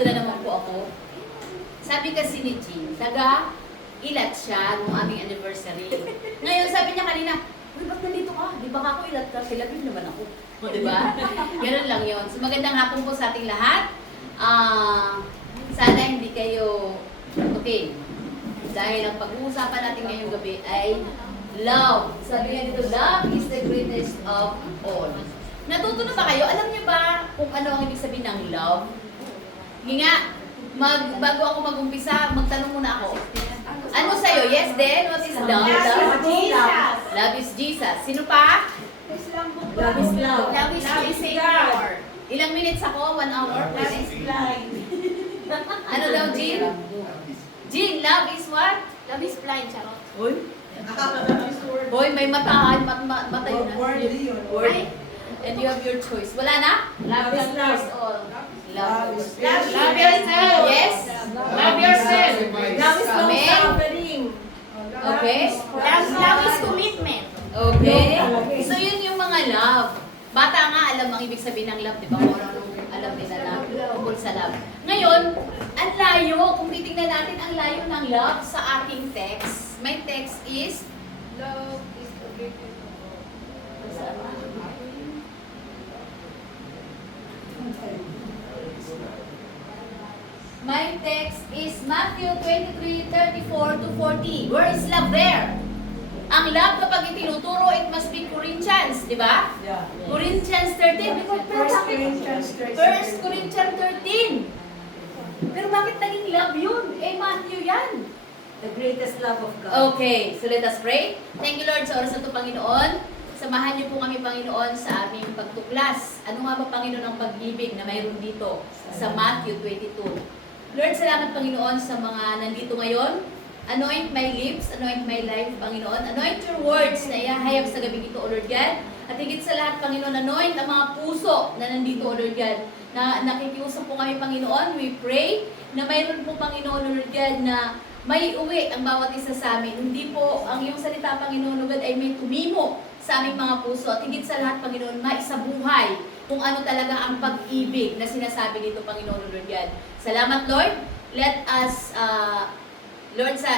nandito na naman po ako. Sabi kasi ni Jean, taga-ilat siya nung aming anniversary. Ngayon, sabi niya kanina, uy, ba't nandito ka? Di ba ako ilat ka? Kailan din naman ako. O, di ba? Ganun lang yun. So, magandang hapon po sa ating lahat. Sana hindi kayo tukin. Dahil ang pag-uusapan natin ngayong gabi ay love. Sabi nga dito, love is the greatest of all. Natuto na ba kayo? Alam niyo ba kung ano ang ibig sabihin ng love? Hindi nga, bago ako mag-umpisa, magtanong muna ako. Ano sa'yo? Yes, then? What is love? Love is Jesus. Love is Jesus. Sino pa? Love is love. Love is my Savior. Ilang minutes ako? 1 hour? Love is blind. Ano daw, Jean? Jean, love is what? Love is blind, charot. Hoy, Hoy, may mata yun na. Word. And you have your choice. Wala na? Love is love. All. Love is Love yourself. Yes? Love yourself. Love is Amen. long-suffering. Okay? Love is commitment. Okay? So yun yung mga love. Bata nga alam ang ibig sabihin ng love, di ba? Alam nila na tungkol sa love. Ngayon, ang layo, kung titignan natin ang layo ng love sa ating text. My text is Love is the greatest of all. My text is Matthew 23:34 to 40. Where is love there? Ang love kapag itinuturo, it must be Corinthians, di ba? Yeah. Corinthians 13. First Corinthians 13. 1 Corinthians 13. Pero bakit naging love yun? Eh, Matthew yan. The greatest love of God. Okay, so let us pray. Thank you, Lord, sa oras na ito, Panginoon. Samahan niyo po kami, Panginoon, sa aming pagtuklas. Ano nga ba, Panginoon, ang pag-ibig na mayroon dito sa Matthew 22? Lord, salamat, Panginoon, sa mga nandito ngayon. Anoint my lips, anoint my life, Panginoon. Anoint your words na ihahayag sa gabi ito, O Lord God. At higit sa lahat, Panginoon, anoint ang mga puso na nandito, O Lord God. Na nakikiusap po kami, Panginoon. We pray na mayroon po, Panginoon, O Lord God, na may uwi ang bawat isa sa amin. Hindi po ang iyong salita, Panginoon, O God, ay may tumimo sa aming mga puso. At higit sa lahat, Panginoon, maisabuhay kung ano talaga ang pag-ibig na sinasabi dito, Panginoon, O Lord God. Salamat, Lord. Let us, Lord, sa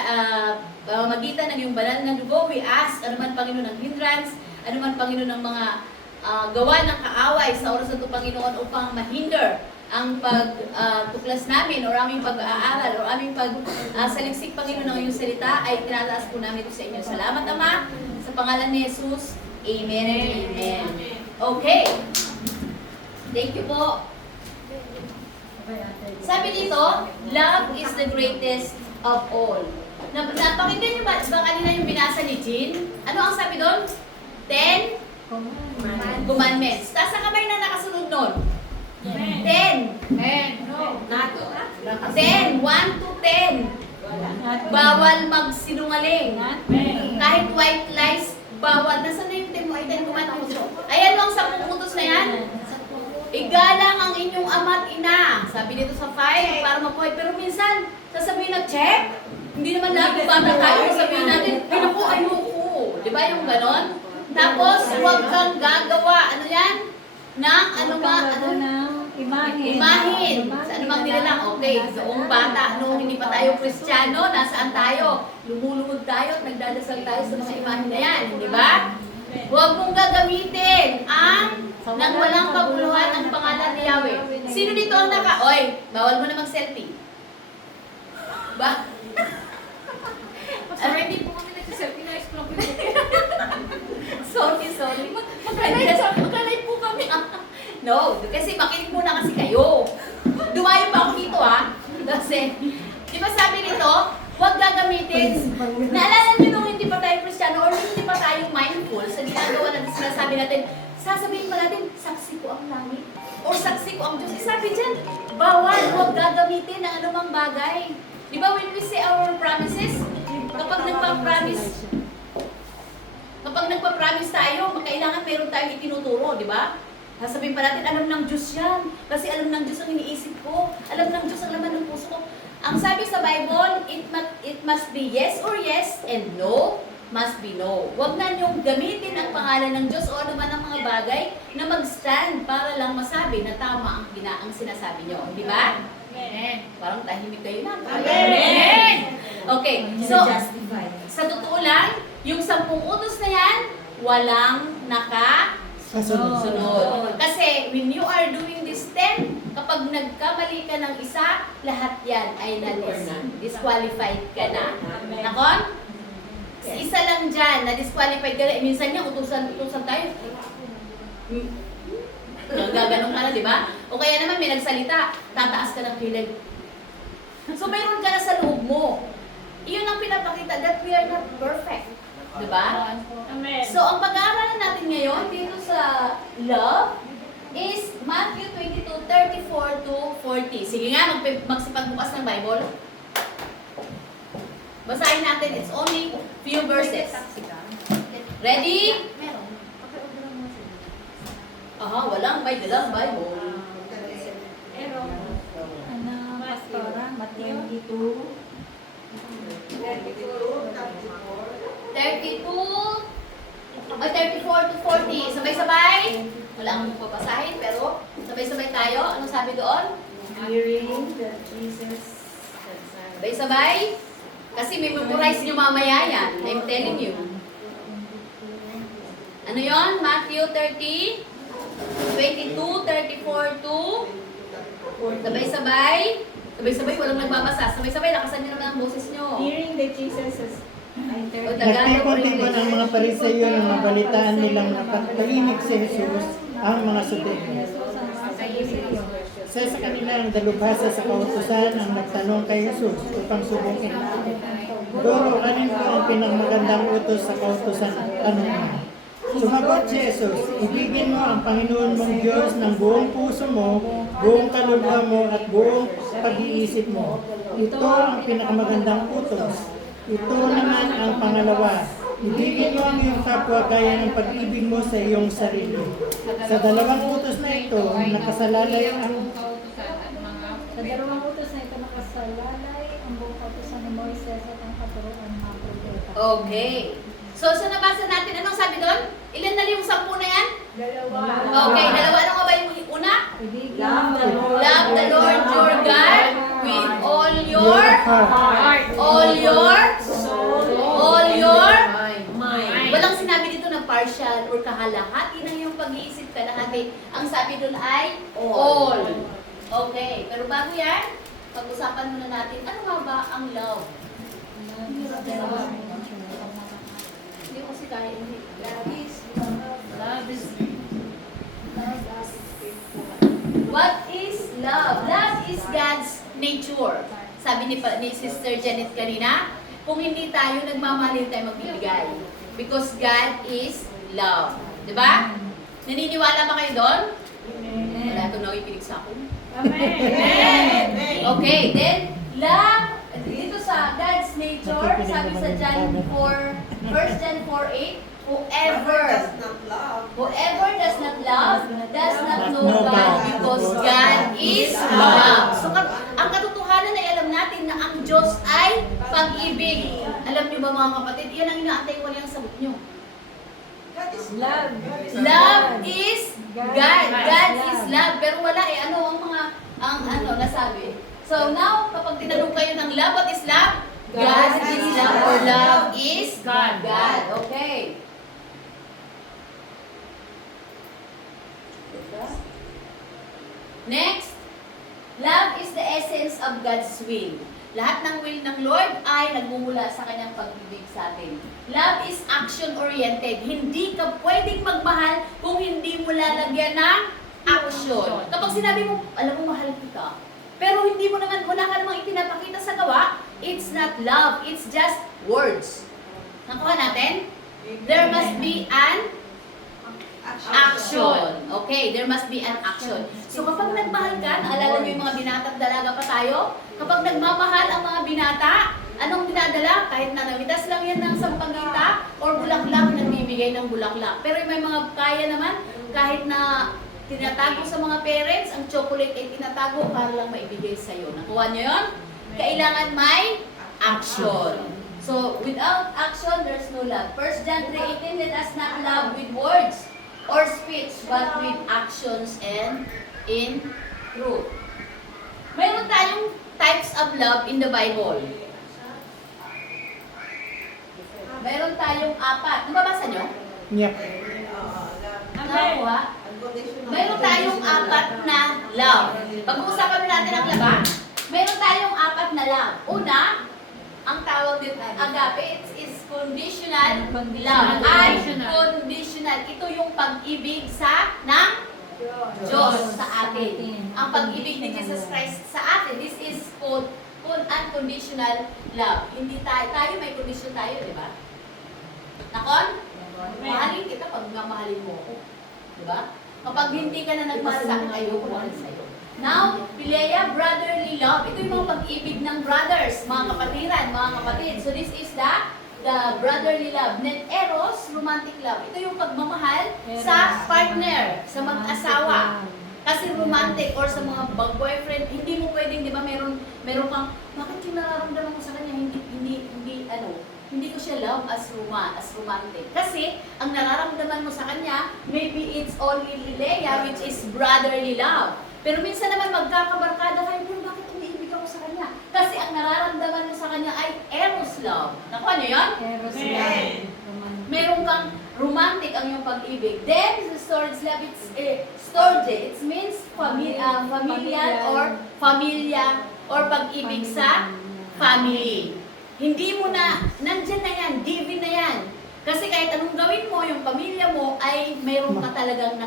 magitan ng iyong banal na dugo, we ask, ano man, Panginoon, ng hindrance, ano man, Panginoon, ng mga gawa ng kaaway sa oras na ito, Panginoon, upang mahinder ang pagtuklas namin o aming pag-aaral o aming pagsaliksik, Panginoon, ng iyong salita, ay tinataas po namin ito sa inyo. Salamat, Ama, sa pangalan ni Jesus. Amen and amen. Okay. Thank you po. Sabi dito, love is the greatest of all. Napakinggan niyo ba kanina yung binasa ni Jean? Ano ang sabi doon? 10 commandments. Taas ang kamay na nakasunod nun. 10. 10. No. 10. 1 to 10. Bawal magsinungaling. Kahit white lies, bawal. Nasaan na yung 10 commandments? Ayan lang sa utos na yan. Igalang ang inyong ama at ina. Sabi dito sa 5, para mapuhay. Pero minsan, sasabihin na, check. Hindi naman lahat bata tayo. Sabihin natin, pinaku, ayoko. Di ba yung ganon? Tapos, huwag kang gagawa. Ano yan? Ano ba? Imahin. Sa anumang nilalang. Okay, noong bata, noong hindi pa tayo Kristiyano, nasaan tayo? Lumulungod tayo at nagdadasal tayo sa mga imahin na yan. Di ba? Huwag mong gagamitin ang nang walang kabuluhan ang pangalan ni Yahweh. Sino dito ang Oy, bawal mo na mag-selfie. Ba? Already po kami nag-selfie na explore po. Sorry. Magkalay po kami. No, kasi makinig muna kasi kayo. Dumayo pa ako dito Kasi, di ba sabi nito, huwag gagamitin. Naalala niyo nung hindi pa tayo Kristiyano or hindi pa tayo mindful sa ginagawa natin, sinasabi natin, sasabihin pa natin, saksi ko ang langit. O saksi ko ang Diyos. Sabi dyan, bawal, huwag gagamitin ng anumang bagay. Di ba when we say our promises, kapag nagpa-promise tayo, kailangan meron tayong itinuturo, di ba? Sasabihin pa natin, alam ng Diyos yan. Kasi alam ng Diyos ang iniisip ko. Alam ng Diyos ang laman ng puso ko. Ang sabi sa Bible, it must be yes or yes and no must be no. Huwag na niyong gamitin ang pangalan ng Diyos o ano man ang mga bagay na mag-stand para lang masabi na tama ang sinasabi niyo. Di ba? Amen. Parang tahimik kayo na. Amen. Okay, so justify. sa totoo lang, yung 10 utos na yan, walang nakasunod. Kasi when you are doing this 10, kapag nagkamali ka ng isa, lahat yan ay disqualified ka na. Amen. Nakon? Isa lang dyan, na-disqualified ka na. Minsan nga, utusan tayo. Gaganon ka na, di ba? O kaya naman may nagsalita, tataas ka ng kilig. So mayroon ka na sa loob mo. Iyon ang pinapakita that we are not perfect. Di ba? Amen. So ang pag-aaralan natin ngayon dito sa love is Matthew 22:34 to 40. Sige nga, magsipagbukas ng Bible. Basahin natin, it's only few verses. Ready? Aha, walang may dalang Bible. Ano, Pastora? Matthew 22. 34 to 40. Sabay-sabay. Wala akong papasahin, pero sabay-sabay tayo. Ano sabi doon? Hearing that Jesus. Sabay-sabay. Kasi may memorize nyo mamaya yan. I'm telling you. Ano yon? Matthew 30, 22, 34 to sabay-sabay. Sabay-sabay, walang nagbabasa. Sabay-sabay, lakasan nyo naman ang boses nyo. Hearing that Jesus is entered. Nagtipon-tipon ang mga Pariseyo ng mabalitaan nilang nakatahimik si Jesus ang mga Sudeo. Isa sa kanila ang dalubhasa sa kautusan ang nagtanong kay Jesus upang subukin. Guro, kanin ko ang pinakmagandang utos sa kautusan at tanong mo. Sumagot si Jesus, ibigin mo ang Panginoon mong Diyos ng buong puso mo, buong kaluluwa mo at buong pag-iisip mo. Ito ang pinakamagandang utos. Ito naman ang pangalawa. Ibigin mo ang iyong kapwa gaya ng pag-ibig mo sa iyong sarili. Sa dalawang utos na ito, nakasalalay ang Sa dalawang utos na ito nakasalalay ang buong kautusan ni Moises at ang katuruan ng mga propeta. Okay. So, sa nabasa natin, anong sabi doon? Ilan na yung 10 na yan? Dalawa. Okay, dalawa. Ano nga ba yung una? Ibigin Love the Lord your God with all your Heart. all your all your Mind. walang sinabi dito na partial or kahalahati ng iyong pag-iisip kalahati. Ang sabi doon ay all. Okay, pero bago yan, pag-usapan muna natin, ano nga ba ang love? Hindi ko kasi kaya hindi. Love is what is love? Love is God's nature. Sabi ni Sister Janet kanina, kung hindi tayo nagmamahal, hindi tayo magbibigay. Because God is love. Diba? Naniniwala ba kayo doon? Wala itong nakikinig sa akin. Amen. Okay, then, love, dito sa God's nature, sabi sa John 4, 1 John 4:8, whoever does not love does not know God because God is love. So, ang katotohanan ay alam natin na ang Diyos ay pag-ibig. Alam niyo ba mga kapatid, yan ang inaantay ko niyang sagot niyo. Love. Love is God. God is love. Pero wala eh, ano ang mga, nasabi. So now, kapag tinanong kayo ng love, what is love? God is love or love is God. God. Okay. Next, love is the essence of God's will. Lahat ng will ng Lord ay nagmumula sa kanyang pag-ibig sa atin. Love is action-oriented. Hindi ka pwedeng magmahal kung hindi mo lalagyan ng action. Kapag sinabi mo, alam mo, mahal kita, pero hindi mo naman, wala ka namang ipinapakita sa gawa, it's not love, it's just words. Nakuha natin? There must be an action. Okay, there must be an action. So kapag nagmahal ka, naalala niyo yung mga binata at dalaga pa tayo? Kapag nagmamahal ang mga binata, anong dinadala? Kahit na namitas lang yan ng sampagita or bulaklak, nagbibigay ng bulaklak. Pero may mga kaya naman, kahit na tinatago sa mga parents, ang chocolate ay tinatago para lang maibigay sa'yo. Nakuha niyo yun? Kailangan may action. So, without action, there's no love. 1 John 3:18, let us not love with words or speech, but with actions and in truth. Mayroon tayong types of love in the Bible. Mayroon tayong 4. Nababasa nyo? Yep. Nakakuha? Mayroon tayong 4 na love. Pag-uusapan na natin ang laba, mayroon tayong 4 na love. Una, ang tawag dito, agape, it is conditional love. Ay, conditional. Ito yung pag-ibig ng Diyos sa atin. Ang pag-ibig ni Jesus Christ sa atin, this is called unconditional love. Hindi tayo may condition tayo, di ba? Nakon? Mahalin kita pag mamahalin mo ako. Di ba? Kapag hindi ka na nagmahal sa akin, ayoko mahal sa'yo. Now, Pilea, brotherly love. Ito yung mga pag-ibig ng brothers, mga kapatiran, mga kapatid. So this is the brotherly love. Then eros, romantic love. Ito yung pagmamahal sa partner, sa mag-asawa. Kasi romantic or sa mga boyfriend, hindi mo pwedeng, di ba, meron kang, bakit yung nararamdaman mo sa kanya, hindi ko siya love as romantic. Kasi, ang nararamdaman mo sa kanya, maybe it's only Lilea, which is brotherly love. Pero minsan naman magkakabarkada kayo, pero bakit umiibig ako sa kanya? Kasi ang nararamdaman mo sa kanya ay eros love. Nakuha niyo yun? Eros Amen. love. Meron kang romantic ang iyong pag-ibig. Then, the storge love, storge, it means familial or pag-ibig sa family. Hindi mo na, nandyan na yan, given na yan. Kasi kahit anong gawin mo, yung pamilya mo ay mayroon ka talagang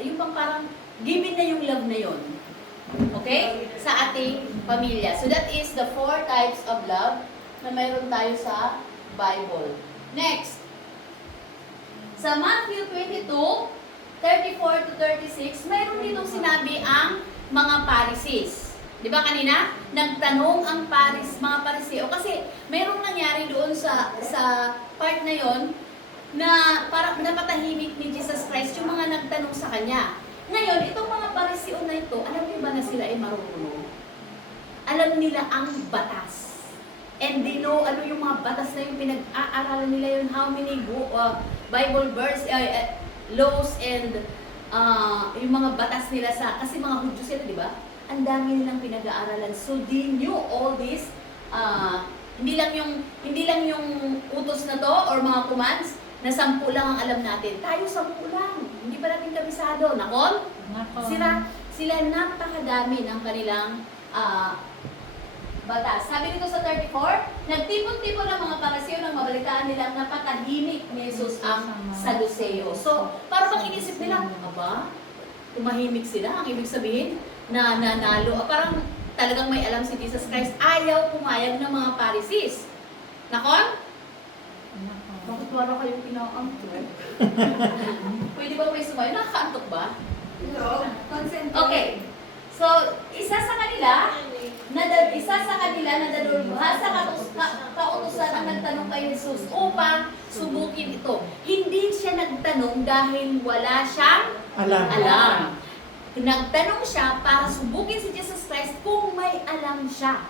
yung bang parang given na yung love na yun. Okay? Sa ating pamilya. So that is the 4 types of love na mayroon tayo sa Bible. Next. Sa Matthew 22, 34 to 36, mayroon ditong sinabi ang mga Pharisees. Di ba kanina? Nagtanong ang mga Pariseo. Kasi mayroong nangyari doon sa part na yon na parang napatahimik ni Jesus Christ yung mga nagtanong sa kanya. Ngayon, itong mga Pariseo na ito, alam niyo ba na sila ay marunong? Alam nila ang batas. And they know ano yung mga batas na yung pinag-aaralan nila yun, how many Bible verse, laws and yung mga batas nila kasi mga Hudyo sila, di ba? Ang dami nilang pinag-aaralan. So they knew all this. Hindi lang yung utos na to or mga commands na 10 lang ang alam natin. Tayo 10 lang. Hindi pa natin kabisado. Nakon? Sila napakadami ng kanilang batas. Sabi dito sa 34, nagtipon-tipon ng mga Pariseo nang mabalitaan nilang napatahimik ni Jesus ang Saduceo. So, parang bang inisip nila, aba, tumahimik sila. Ang ibig sabihin, na nanalo. Parang talagang may alam si Jesus Christ. Ayaw pumayag ng mga Pharisees. Nakon? Bakit wala kayong kinaantok? Pwede ba may sumayo? Nakakaantok ba? No. Okay. So, isa sa kanila na dalubhasa kautusan ang nagtanong kay Jesus upang subukin ito. Hindi siya nagtanong dahil wala siyang alam. Nagtanong siya para subukin si Jesus Christ kung may alam siya.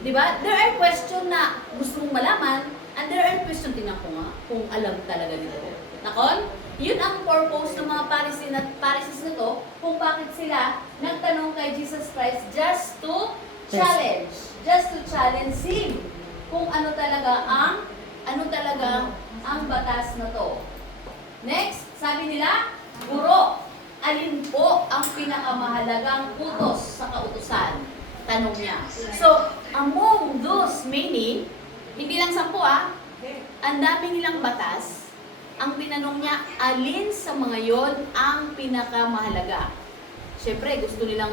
Diba? There are questions na gusto mong malaman, and there are questions, tingnan ko nga, kung alam talaga nito. Nakon? Yun ang purpose ng mga Pharisees na to, kung bakit sila nagtanong kay Jesus Christ just to challenge him. Kung ano talaga ang batas na to. Next, sabi nila, Guro, alin po ang pinakamahalagang utos sa kautusan? Tanong niya. So, among those many, hindi lang 10 ang dami nilang batas, ang tinanong niya, alin sa mga yon ang pinakamahalaga? Siyempre, gusto nilang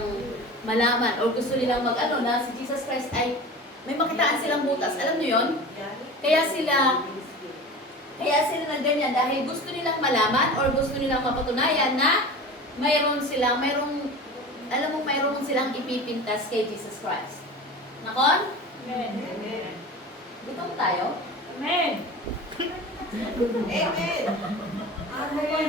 malaman o gusto nilang na si Jesus Christ ay may makitaan silang butas. Alam niyo yon? Kaya sila na ganyan dahil gusto nilang malaman or gusto nilang mapatunayan na mayroon silang ipipintas kay Jesus Christ. Nakon? Amen. Gutom tayo? Amen. Amen.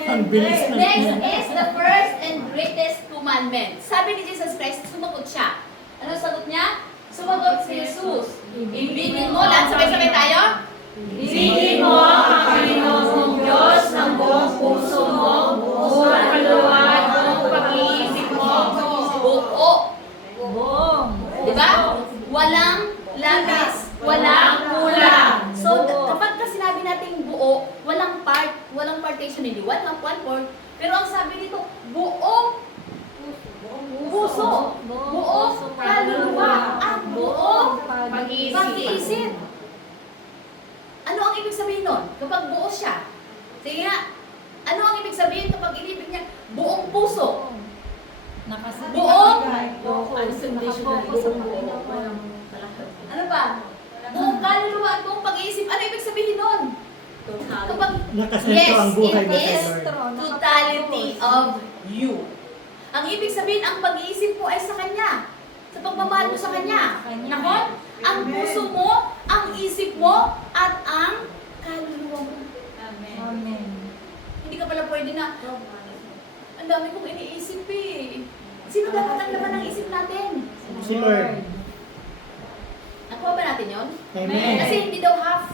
Ang bilis ng Next is the first and greatest commandment. Sabi ni Jesus Christ, sumagot siya. Ano sagot niya? Sumagot si Jesus. Ibigin mo, lahat sabay-sabay tayo? Ibigin mo ang Panginoon mong Diyos ng buong puso mo, buong kaluluwa, buong pag-iisip mo, buo Di ba? Walang labis, walang kulang. So, kapag ka sinabi nating buo, walang partition, hindi one fourth. Pero ang sabi dito, buong puso, buong kaluluwa, ang buong pag-iisip. Ano ang ibig sabihin nun? Kapag buo siya. Sige nga, ano ang ibig sabihin kapag inibig niya? Buong puso. Buong ano ba? Buong kaluluwa at buong pag-iisip. Ano ibig sabihin nun? Kapag, Nakasentro ang buhay it mo kay is Lord. totality of you. Ang ibig sabihin, ang pag-iisip mo ay sa Kanya. Sa pagmamahal mo sa Kanya. Nakon? Ang puso mo, ang isip mo, at ang kaluluwa mo. Amen. Hindi ka pala pwede na, ang dami kong iniisip eh. Sino dapat ang laman ng isip natin? Si Lord. Nakuha ba natin yun? Amen. Kasi hindi daw half.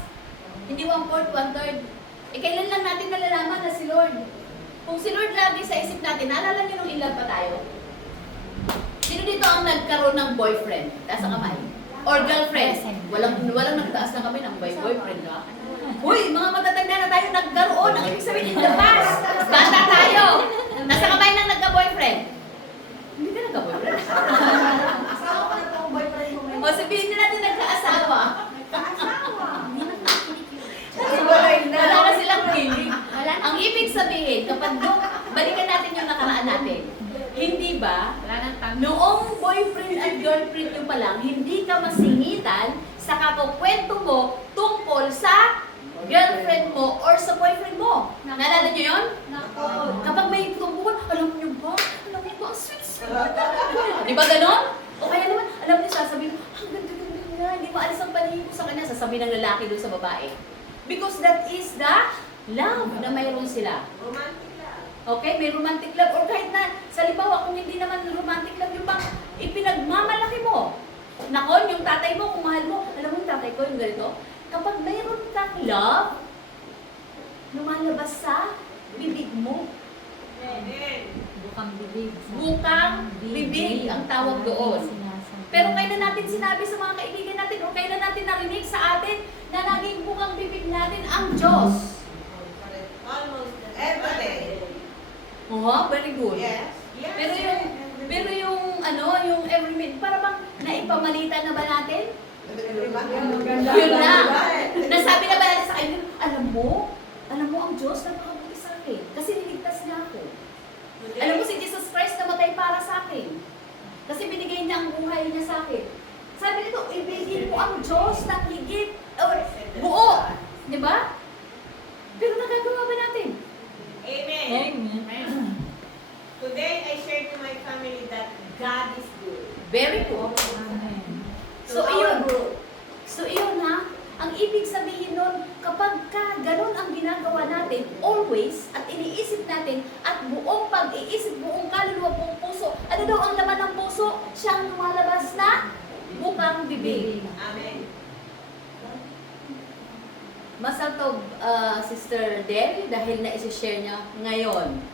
Hindi 1/4, 1/3. Eh, kailan lang natin nalalaman na si Lord? Kung si Lord lagi sa isip natin, naalala niyo nung ilan pa tayo? Sino dito ang nagkaroon ng boyfriend? Taas ang kamay. Or girlfriend? Walang nagtaas ng kamay ng boyfriend, ha? Uy, mga matatanda na tayo nagkaroon. Ang ibig sabihin, in the past. Bata tayo. Nasa kamay ng nagka-boyfriend. Hindi ka nagka-boyfriend. Asawa ko na itong boyfriend ko O sabihin na natin nagka-asawa. Wala na silang feeling. Ang ibig sabihin, kapag balikan natin yung nakaraan natin, hindi ba, noong boyfriend at girlfriend nyo pa lang, hindi ka masingitan sa kakukwento mo tungkol sa girlfriend mo or sa boyfriend mo. Naalala nyo yun? Kapag may tungkol, alam nyo ba, ang sweet. Di ba ganon? O kaya naman, alam niyo, sasabihin, ang ganda-ganda niya, hindi maalis ang paningin ko sa kanya, sasabihin ng lalaki doon sa babae. Because that is the love na mayroon sila. Romantic love. Okay, may romantic love. Or kahit na, sa libawa, kung hindi naman romantic love, yung pang ipinagmamalaki mo. Nakon, yung tatay mo, kung mahal mo, alam mo yung tatay ko, yung ganito, kapag mayroon kang love, lumalabas sa bibig mo. Amen. Bukang bibig. Bukang bibig ang tawag doon. Pero kailan natin sinabi sa mga kaibigan natin o kailan natin narinig sa atin na naging bukang bibig natin ang Diyos? Almost every day. Very good. Yes. Pero yung yung every minute, para bang naipamalita na ba natin? Yun na. Nasabi na ba natin sa kanya, alam mo ang Diyos napakabuti sa akin. Kasi niligtas niya ako. Alam mo si Jesus Christ namatay para sa akin. Kasi binigay niya ang buhay niya sa akin. Sabi nito, ibigin mo ang Diyos ng higit, buo. Di ba? Pero nagagawa ba natin? Amen. Amen. Today, I shared to my family that God is good. Very good. Amen. So, iyon ha, ang ibig sabihin nun, kapag ka ganun ang ginagawa natin, always, at iniisip natin, at buong pag-iisip, buong kaluluwa, buong puso, ano daw ang laman ng puso? Siyang lumalabas na bukang bibig. Amen. Masaltog, Sister Del, dahil na-share niya ngayon.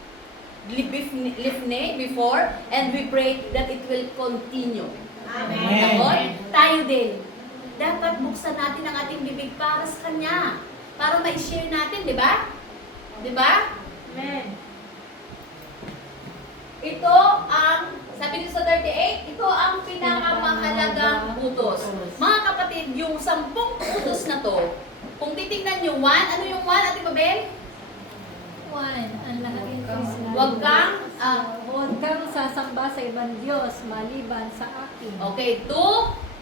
Lifne before, and we pray that it will continue. Amen. Nakon? Tayo din. Dapat buksan natin ang ating bibig para sa Kanya. Para ma-share natin, di ba? Di ba? Amen. Ito ang, sabi dito sa 38, ito ang pinakamahalagang utos. Mga kapatid, yung 10 utos na to, kung titignan nyo, 1, ano yung 1, Ate Babel? Ang lahat Huwag kang, huwag kang sasamba sa ibang Diyos maliban sa akin. okay, 2,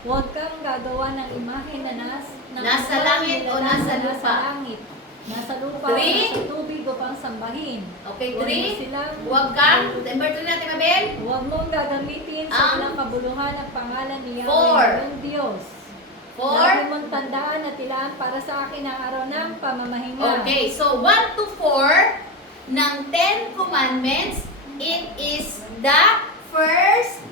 Huwag kang gagawa ng imahe na Nasa langit o nasa lupa? Nasa langit, nasa lupa, Three. nasa tubig upang sambahin. okay, Huwag mo 3, silang- huwag kang, number 3 Ate Babel? Huwag mong gagamitin Ang- sa walang kabuluhan ang pangalan ni Four. Yahweh ng Diyos. 4, Lagi mong tandaan at tilaan para sa akin ang araw ng pamamahinga. okay, so 1 to 4 ng 10 commandments, it is the first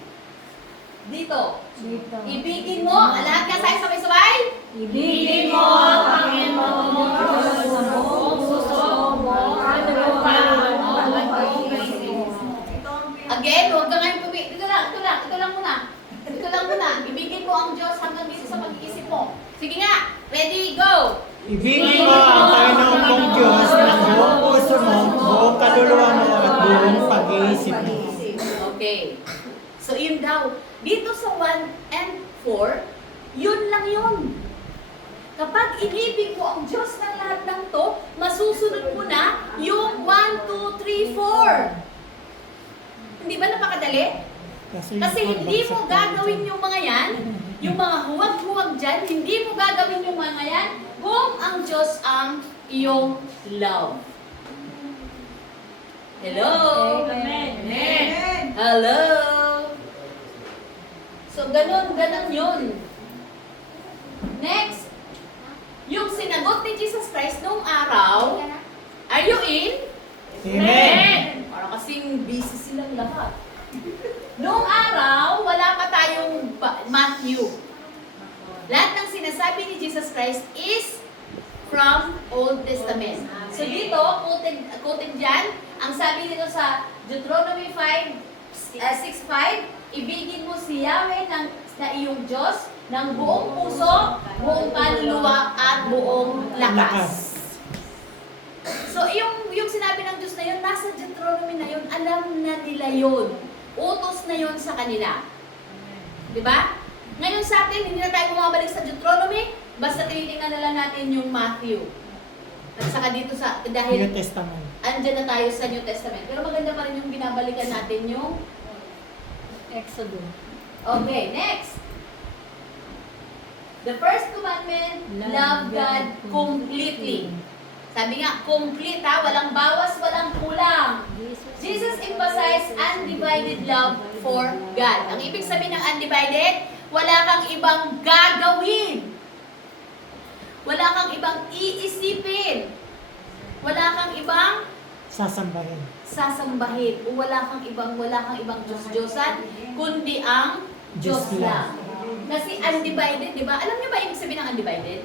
dito. Dito. Ibigin mo, lahat nga tayo sabay-sabay. Ibigin mo ang Panginoon mo Diyos sa buong puso mo at lupa mo at pag-iisip mo. Again, huwag ka ngayon ito lang muna. Ito lang muna. mo ang Diyos hanggang dito sa pag-iisip mo. Sige nga, ready, go! Ibigin mo ang Panginoon mong Diyos ng buong puso mo, buong kaluluwa mo at buong pag-iisip mo. Okay. So, yun daw. Dito sa 1 and 4, yun lang yun. Kapag inibig mo ang Diyos ng lahat ng to, masusunod mo na yung 1, 2, 3, 4. Hindi ba napakadali? Kasi hindi mo gagawin yung mga yan, yung mga huwag-huwag dyan, hindi mo gagawin yung mga yan kung ang Diyos ang iyong love. Hello? Amen. Hello? So, ganon yun. Next, yung sinagot ni Jesus Christ noong araw, are you in? Amen. Parang kasing busy silang lahat. Noong araw, wala pa tayong Matthew. Lahat ng sinasabi ni Jesus Christ is from Old Testament. So dito, quoted dyan, ang sabi dito sa Deuteronomy 6:5, ibigin mo si Yahweh na iyong Diyos ng buong puso, buong kaluluwa, at buong lakas. So yung sinabi ng Diyos na yun, nasa Deuteronomy na yun, alam na nila yun. Utos na yun sa kanila. Diba? Ngayon sa atin, hindi na tayo bumabalik sa Deuteronomy, basta tinitingnan na lang natin yung Matthew. At saka dito New dahil Testament. andyan na tayo sa New Testament. Pero maganda pa rin yung binabalikan natin yung... Exodus. Okay, next. The first commandment, love God completely. Sabi nga, complete ha, walang bawas, walang kulang. Jesus emphasized undivided love for God. Ang ibig sabihin ng undivided, wala kang ibang gagawin. Wala kang ibang iisipin. Wala kang ibang Sasambahin. sasambahin. O wala kang ibang Diyos-Diyosan, kundi ang Diyos lang. Kasi undivided, di ba? Alam niyo ba ibig sabihin ng undivided?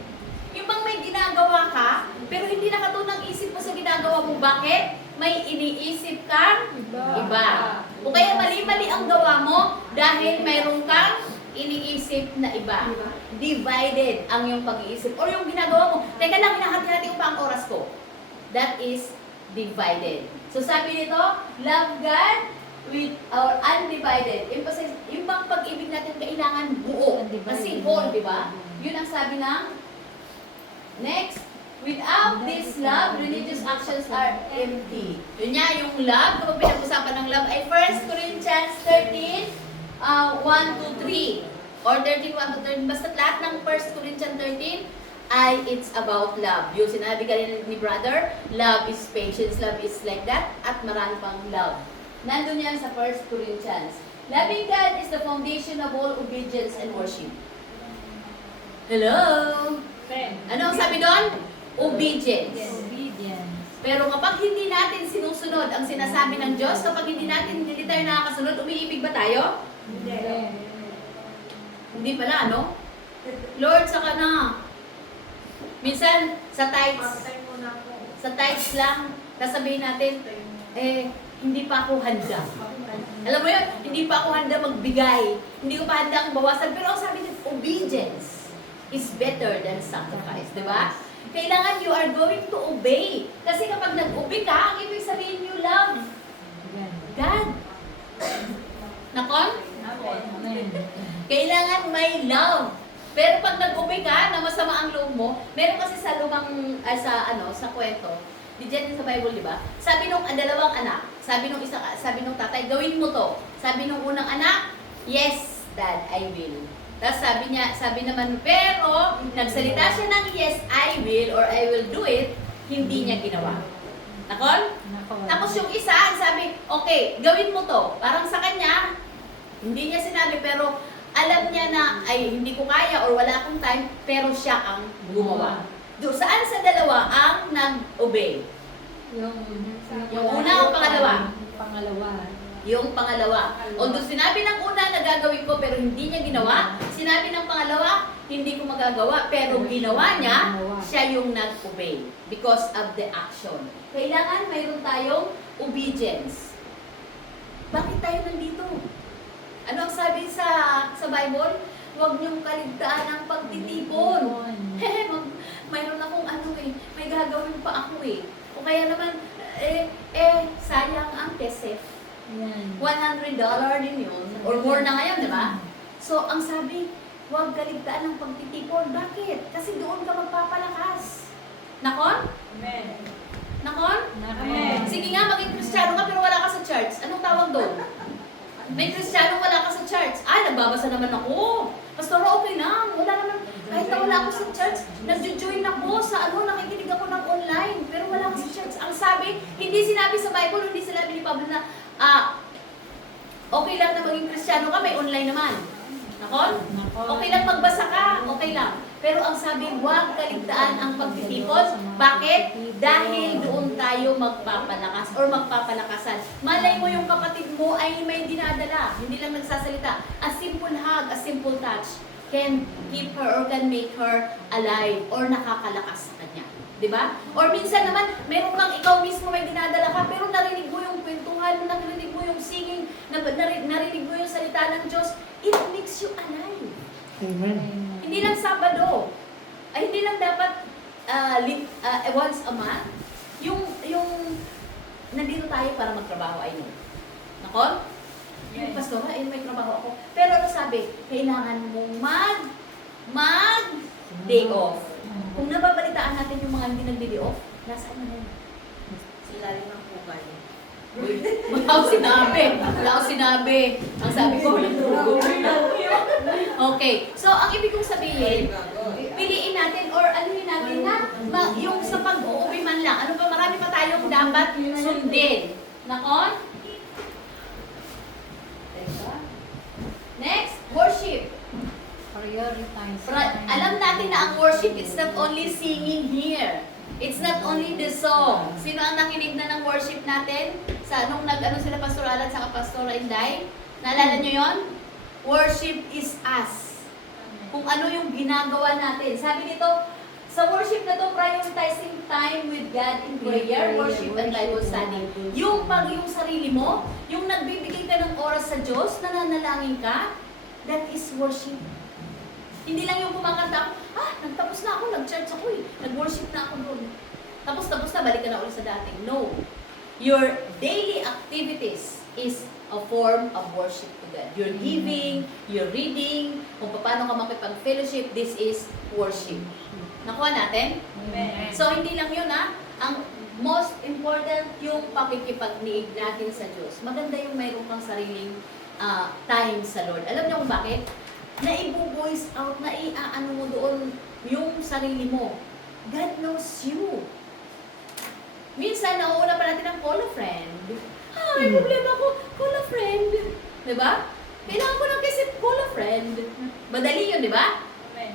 Yung bang may ginagawa ka, pero hindi nakatunang isip mo sa ginagawa mo. Bakit? May iniisip kang iba. O kaya mali-mali ang gawa mo dahil mayroon kang iniisip na iba. Divided ang iyong pag-iisip. Or yung ginagawa mo, teka lang, hinahati-hati ko pa ang oras ko. That is divided. So sabi nito, love God with our undivided. Emphasis, yung bang pag-ibig natin kailangan buo. Kasi whole, di ba? Yun ang sabi ng next. Without this love, religious actions are empty. Yun nga, yung love, kapag pinag-usapan ng love, ay 1 Corinthians 13, 1 to 3. Or 13, 1 to 13. Basta lahat ng 1 Corinthians 13 ay it's about love. Yung sinabi kanina ni brother, love is patience, love is like that, at marami pang love. Nandun yan sa 1 Corinthians. Loving God is the foundation of all obedience and worship. Hello? Ano ang sabi doon? Obedience. Obedience. Pero kapag hindi natin sinusunod ang sinasabi ng Diyos, kapag hindi tayo nakakasunod, umiibig ba tayo? Hindi pala, no? Lord, saka na. Minsan, sa tithes lang, sasabihin natin, hindi pa ako handa. Alam mo yun, hindi pa ako handa magbigay. Hindi ko pa handa ang bawasan. Pero ang sabi niya, obedience is better than sacrifice. Diba? Kailangan you are going to obey. Kasi kapag nag-obey ka, ang ibig sabihin you love God. Nakon? Amen. Kailangan may love. Pero pag nag-obey ka na masama ang loob mo, meron kasi sa sa kwento, di dyan sa Bible, di ba? Sabi nung dalawang anak, sabi nung tatay, gawin mo to. Sabi nung unang anak, yes, Dad, I will. Tapos sabi naman, pero nagsalita siya ng yes, I will, or I will do it, hindi niya ginawa. Nakon? Tapos yung isa, sabi, okay, gawin mo to. Parang sa kanya, hindi niya sinabi, pero alam niya na, ay, hindi ko kaya or wala akong time, pero siya ang gumawa. Saan sa dalawa ang nag-obey? Yung una o pangalawa? Yung pangalawa. Although sinabi ng una na gagawin ko, pero hindi niya ginawa, sinabi ng pangalawa, hindi ko magagawa, pero ginawa niya, siya yung nag-obey. Because of the action. Kailangan mayroon tayong obedience. Bakit tayo nandito? Ano ang sabi sa Bible? huwag niyong kaligtaan ang pagtitipon. Mayroon akong may gagawin pa ako eh. O kaya naman, sayang ang kesef. Yan. $100 din yun. Or more na ngayon, di ba? So, ang sabi, huwag kaligtaan ang pagtitipon. Bakit? Kasi doon ka magpapalakas. Nakon? Amen. Nakon? Amen. Sige nga, maging Kristiyano ka pero wala ka sa church. Anong tawag doon? May Kristiyano wala ka sa church. Ay, nagbabasa naman ako. Pastor, okay na. Wala naman. Kahit na wala ako sa church, nagjo-join ako sa nakikinig ako ng online. Pero wala ako sa church. Ang sabi, hindi sinabi sa Bible, hindi sinabi ni Pablo na, okay lang na maging Kristiyano ka, may online naman. Nakon? Okay lang magbasa ka, okay lang. Pero ang sabi, huwag kaligtaan ang pagtitipon. Bakit? Dahil doon tayo magpapalakas or magpapalakasan. Malay mo yung kapatid mo ay may dinadala, hindi lang nagsasalita. A simple hug, a simple touch can keep her or can make her alive or nakakalakas sa kanya. Diba? Or minsan naman, meron kang ikaw mismo may dinadala ka, pero narinig mo yung kwentuhan, narinig mo yung singing, narinig mo yung salita ng Diyos, it makes you alive. Amen. Hindi lang Sabado, ay hindi lang dapat once a month, yung nandito tayo para magtrabaho, ay no. Nakon? Yung pastor, may trabaho ako. Pero ano sabi? Kailangan mong day off. Kung nababalitaan natin yung mga hindi nag-day off, nasaan na yun? Sila rin ang pukal. Wala akong sinabi. Ang sabi ko, okay. So, ang ibig kong sabihin, piliin natin or anuhin natin na yung sa pag-uuwi man lang. Ano pa, marami pa tayong dapat sundin. Nakon? Next, worship. Prioritize. Alam natin na ang worship is not only singing here. It's not only the song. Sino ang nakinig na ng worship natin? Sa nung sila Pastor Alan sa Pastor Inday? Naalala nyo yon? Worship is us. Kung ano yung ginagawa natin. Sabi nito, sa worship na to, prioritizing time with God in prayer, worship and Bible study. Yung sarili mo, yung nagbibigay ka ng oras sa Diyos, nananalangin ka, that is worship. Hindi lang yung kumakanta ako, nagtapos na ako, nag-church ako nag-worship na ako doon. Tapos na, balik ka na ulit sa dating. No. Your daily activities is a form of worship to God. You're giving, you're reading, kung paano ka makipag-fellowship, this is worship. Nakuha natin? Amen. So, hindi lang yun ang most important yung pakikipagniig natin sa Diyos. Maganda yung mayroon kang sariling time sa Lord. Alam niyo kung bakit? Na i-voice out, na i-ano mo doon yung sarili mo. God knows you. Minsan, nauuna pa natin ang call a friend. May problema ko, call a friend. Diba? Kailangan ko ng kasi call a friend. Madali yun, diba?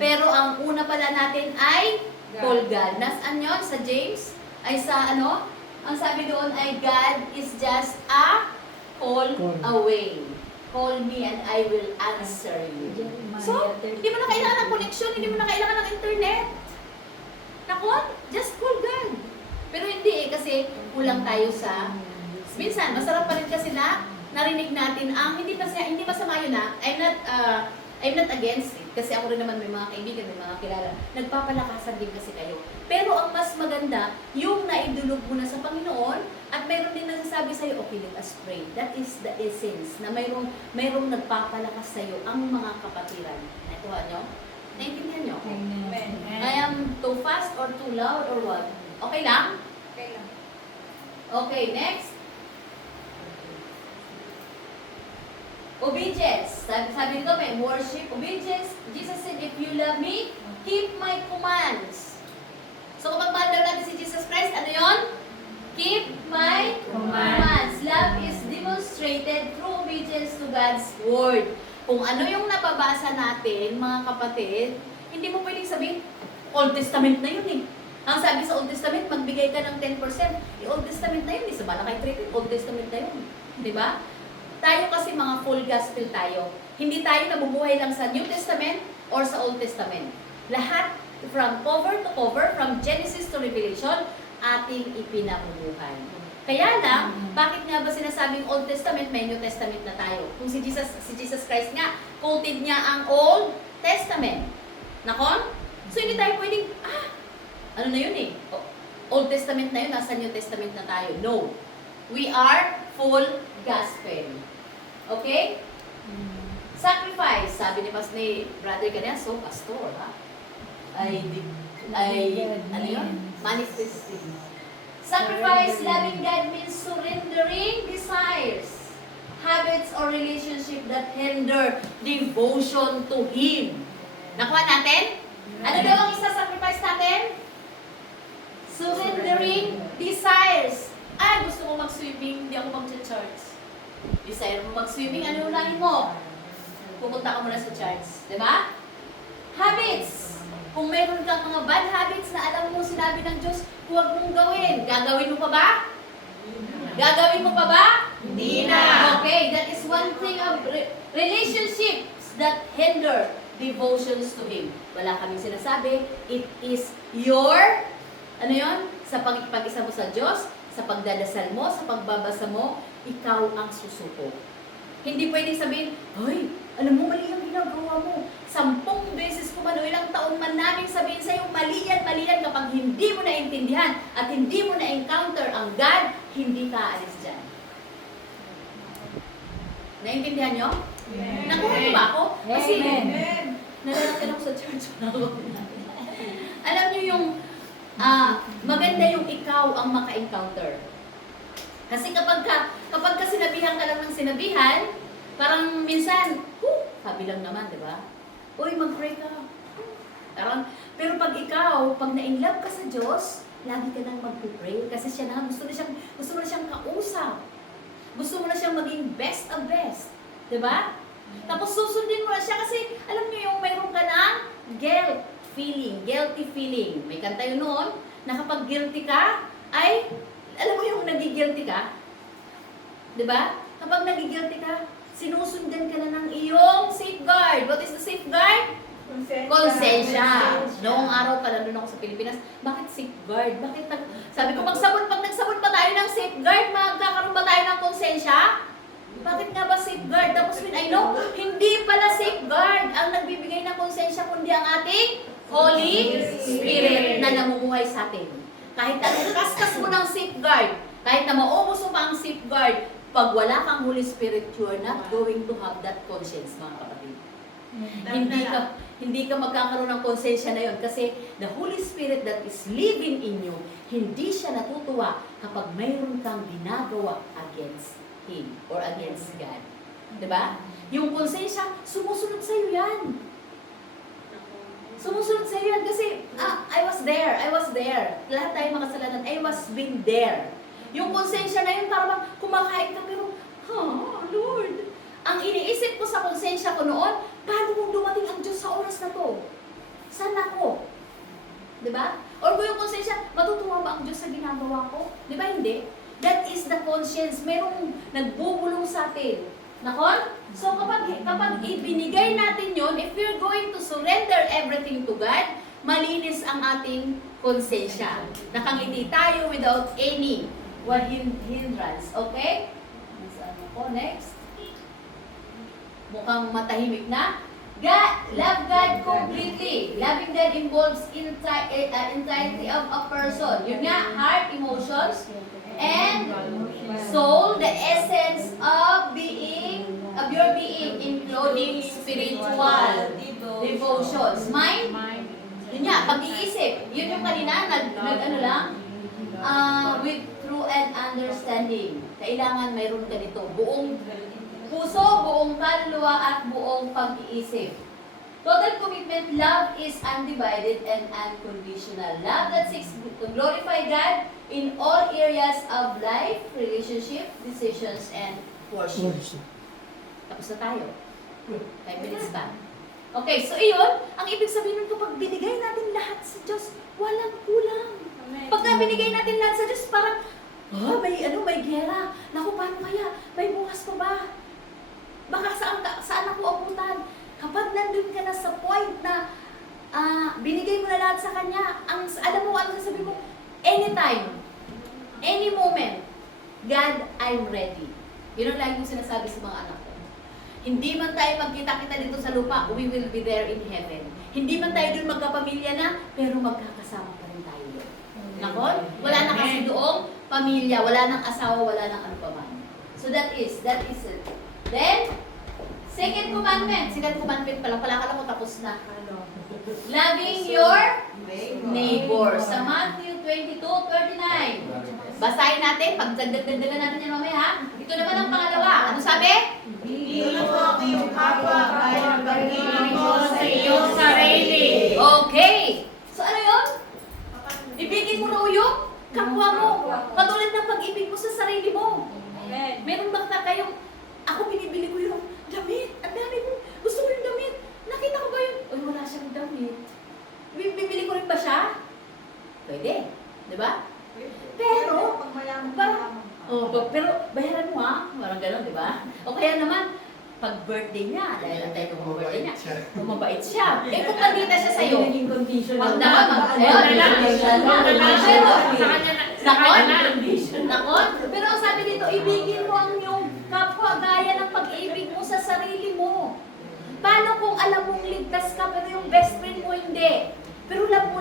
Pero ang una pala natin ay call God. Nasaan yun? Sa James? Ay sa Ang sabi doon ay God is just a call away. Call me and I will answer you. So, hindi mo na kailangan ng connection, hindi mo na kailangan ng internet. Nakon? Just call God. Pero hindi kasi kulang tayo sa... Minsan, masarap pa rin kasi na narinig natin hindi masama yun I'm not against it. Kasi ako rin naman may mga kaibigan, may mga kilala. Nagpapalakasan din kasi kayo. Pero ang mas maganda, yung naidulog mo na sa Panginoon, at mayroon din nagsasabi sa'yo, okay, let us pray. That is the essence, na mayroong nagpapalakas sa'yo ang mga kapatiran. Nakuha nyo? Naintindihan nyo? Amen. I am too fast or too loud or what? Okay lang? Okay lang. Okay, next. Obedience. Sabi nito may worship. Obedience. Jesus said, if you love me, keep my commands. So kapag mahal daw natin si Jesus Christ, ano yon? Keep my commands. Love is demonstrated through obedience to God's word. Kung ano yung nababasa natin, mga kapatid, hindi mo pwedeng sabihin, Old Testament na yun eh. Ang sabi sa Old Testament, magbigay ka ng 10%. Old Testament na yun, sa Malakay 3, Old Testament na yun. Diba? Tayo kasi mga full gospel tayo. Hindi tayo nabubuhay lang sa New Testament or sa Old Testament. Lahat, from cover to cover, from Genesis to Revelation, ating ipinabubuhay. Kaya lang, bakit nga ba sinasabing Old Testament, may New Testament na tayo? Kung si Jesus Christ nga, quoted niya ang Old Testament. Nakon? So hindi tayo pwedeng, ano na yun eh? Old Testament na yun, nasa New Testament na tayo. No. We are full gospel. Okay? Sacrifice, sabi ni Brother kanina, so pastor, ha? Ano yun? Manifesting. Sacrifice, loving God means surrendering desires, habits, or relationship that hinder devotion to Him. Nakuha natin? Ano daw ang isa sacrifice natin? Surrendering desires. Gusto ko mag-swimming, hindi ako mag-church. Desire mo mag-swimming, ano unahin mo? Pumunta ka muna sa church. Diba? Habits. Kung meron kang mga bad habits na alam mo sinabi ng Diyos, huwag mong gawin. Gagawin mo pa ba? Gagawin mo pa ba? Hindi na. Okay, that is one thing of relationships that hinder devotions to Him. Wala kaming sinasabi. It is your, ano yon? Sa pag-isa mo sa Diyos, sa pagdadasal mo, sa pagbabasa mo, ikaw ang susuko. Hindi pwedeng sabihin, "Hoy, alam mo, mali ang ginagawa mo. 10 beses ko man o ilang taon man namin sabihin sa'yo, mali yan, kapag hindi mo naintindihan at hindi mo na-encounter ang God, hindi ka aalis dyan." Naintindihan nyo? Amen. Nakuha niyo ba ako? Kasi, Amen. nalalaki ako sa church. Alam niyo yung, maganda yung ikaw ang maka-encounter. Kasi kapag ka sinabihan ka lang ng sinabihan, parang minsan, sabi lang naman, di ba? Uy, mag-pray ka. Pero pag ikaw, pag na-inlove ka sa Diyos, lagi ka nang mag-pray. Kasi siya na, gusto mo na siyang kausap. Gusto mo na siyang maging best of best. Di ba? Tapos susundin mo na siya kasi, alam niyo yung mayroon ka ng guilty feeling. May kanta yun noon, na kapag guilty ka, ay, alam mo yung nagigilty ka? Di ba? Kapag nagigilty ka, sinusundan ka na ng iyong safeguard. What is the safeguard? Konsensya. Noong araw pa, nandun ako sa Pilipinas, bakit safeguard? Sabi ko, pag nagsabon pa tayo ng safeguard, magkakaroon ba tayo ng konsensya? Bakit nga ba safeguard? Tapos when I know, hindi pala safeguard ang nagbibigay ng konsensya, kundi ang ating Holy Spirit na namumuhay sa atin. Kahit anong kaskas mo ng safeguard, kahit na maubos mo pa ang safeguard, pag wala kang Holy Spirit, you are not going to have that conscience, mga kapatid. Hindi ka magkakaroon ng konsensya na yon kasi the Holy Spirit that is living in you, hindi siya natutuwa kapag mayroon kang ginagawa against Him or against God. Diba? Yung konsensya, sumusunod sa iyo yan. Sumusunod sa iyo yan kasi, I was there. Lahat tayo makasalanan, I was been there. Yung konsensya na yun, parang kumakain ka, pero, Lord, ang iniisip ko sa konsensya ko noon, paano kung dumating ang Diyos sa oras na to? Saan ako? Diba? Or kung yung konsensya, matutuwa ba ang Diyos sa ginagawa ko? Diba hindi? That is the conscience. Merong nagbubulong sa atin. Nakon? So kapag ibinigay natin yon, if we're going to surrender everything to God, malinis ang ating konsensya. Nakangiti tayo without any hindrance. Okay? Next. Mukhang matahimik na. Love God completely. Loving God involves entirety of a person. Yun nga, heart, emotions, and soul, the essence of your being, including spiritual devotions. Mind, yun nga, pag-iisip. Yun yung kanina, with true and understanding. Kailangan mayroon ka nito. Buong puso, buong kaluluwa, at buong pag-iisip. Total commitment, love is undivided and unconditional. Love that seeks to glorify God in all areas of life, relationship, decisions, and worship. Tapos na tayo. 5 minutes pa. Okay, so iyon, ang ibig sabihin nun kapag binigay natin lahat sa Diyos, walang kulang. Pagka binigay natin lahat sa Diyos, parang, may gera. Naku, paano kaya? May bukas pa ba? Baka saan ako abutan? Kapag nandun ka na sa point na binigay mo na lahat sa Kanya, alam mo ano sasabihin mo? Anytime, any moment, God, I'm ready. Yun ang lagi kong sinasabi sa mga anak ko. Hindi man tayo magkita-kita dito sa lupa, we will be there in heaven. Hindi man tayo doon magkapamilya na, pero magkakasama pa rin tayo doon. Nakon? Wala na kasi doong pamilya, wala nang asawa, wala nang ano pa man. So that is it. Then, second commandment pala akala ko tapos na. Loving your neighbor. Sa Matthew 22:39. Basahin natin, pagdagdagan natin yan mamaya ha. Ito naman ang pangalawa. Ano sabi? Ibigin mo ang iyong kapwa gaya ng pag-ibig mo sa iyong sarili. Okay. So ano yun? Ibigin mo raw yung kapwa mo. Katulad ng pag-ibig mo sa sarili mo. Meron ba kayong, ako binibili ko yung damit. Ang dami mo. Gusto ko yung damit. Nakita ko ba yun? Uy, wala siyang damit. Bibili ko rin ba siya? Pwede. Di ba? Pero, pero bayaran mo ha. Parang gano'n, di ba? O kaya naman, pag birthday niya, dahil ang tayo kung birthday niya, kung mabait siya. Eh kung mandita siya sa'yo, wag naman, Nakon? Pero ang sabi dito, ibigin mo ang iyong kapwa gaya ng pag-ibig mo sa sarili mo. Paano kung alam mong ligtas ka, pero yung best friend mo hindi? Pero love mo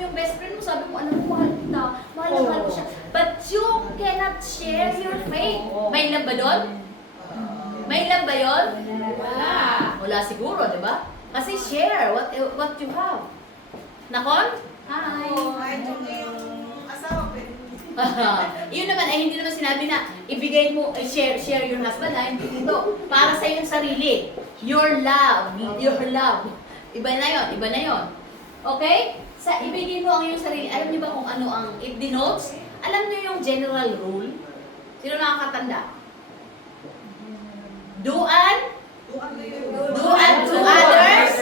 yung best friend mo, sabi mo, alam mo, mahal kita, mahal ko siya. But you cannot share your faith. May love ba doon? May love ba yun? Wala. Wala siguro, di ba? Kasi share what you have. Nakon? Hi. Kahit yung asawa, pwede. Yun naman ay hindi naman sinabi na ibigay mo, share your husband na hindi dito. Para sa iyong sarili. Your love. Iba na yon. Okay? Sa ibigay mo ang iyong sarili. Alam niyo ba kung ano ang it denotes? Alam niyo yung general rule? Sino nakakatanda? Do unto others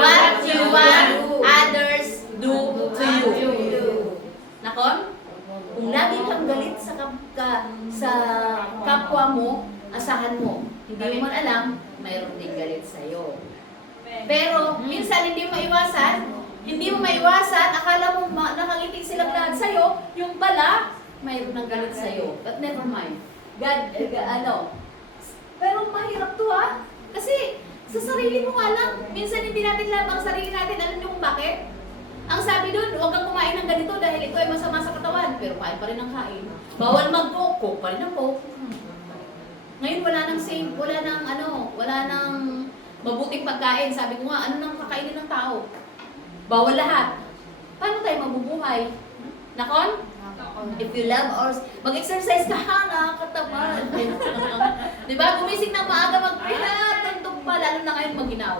what you want others do to you. Nakon? Kung lagi kang galit sa kapwa mo, asahan mo. Hindi mo man alam, mayroon ding galit sa'yo. Pero, minsan hindi mo maiwasan, akala mo nakangitig silang lahat sa'yo, yung pala, mayroon ng galit sa'yo. But never mind. Pero mahirap to ha. Kasi, sa sarili mo nga lang, minsan hindi natin alam ang sarili natin. Alam niyo kung bakit? Ang sabi doon, huwag kang kumain ng ganito dahil ito ay masama sa katawan. Pero kain pa rin ang kain. Bawal mag-coke, coke pa rin ang coke. Ngayon wala nang mabuting pagkain. Sabi ko nga, ano nang kakainin ng tao? Bawal lahat. Paano tayo mabubuhay? Nakon? If you love ours, mag-exercise ka ha, nakakataman. Diba? Gumising ng maaga, magpihatantog pa, lalo na ngayon maginaw.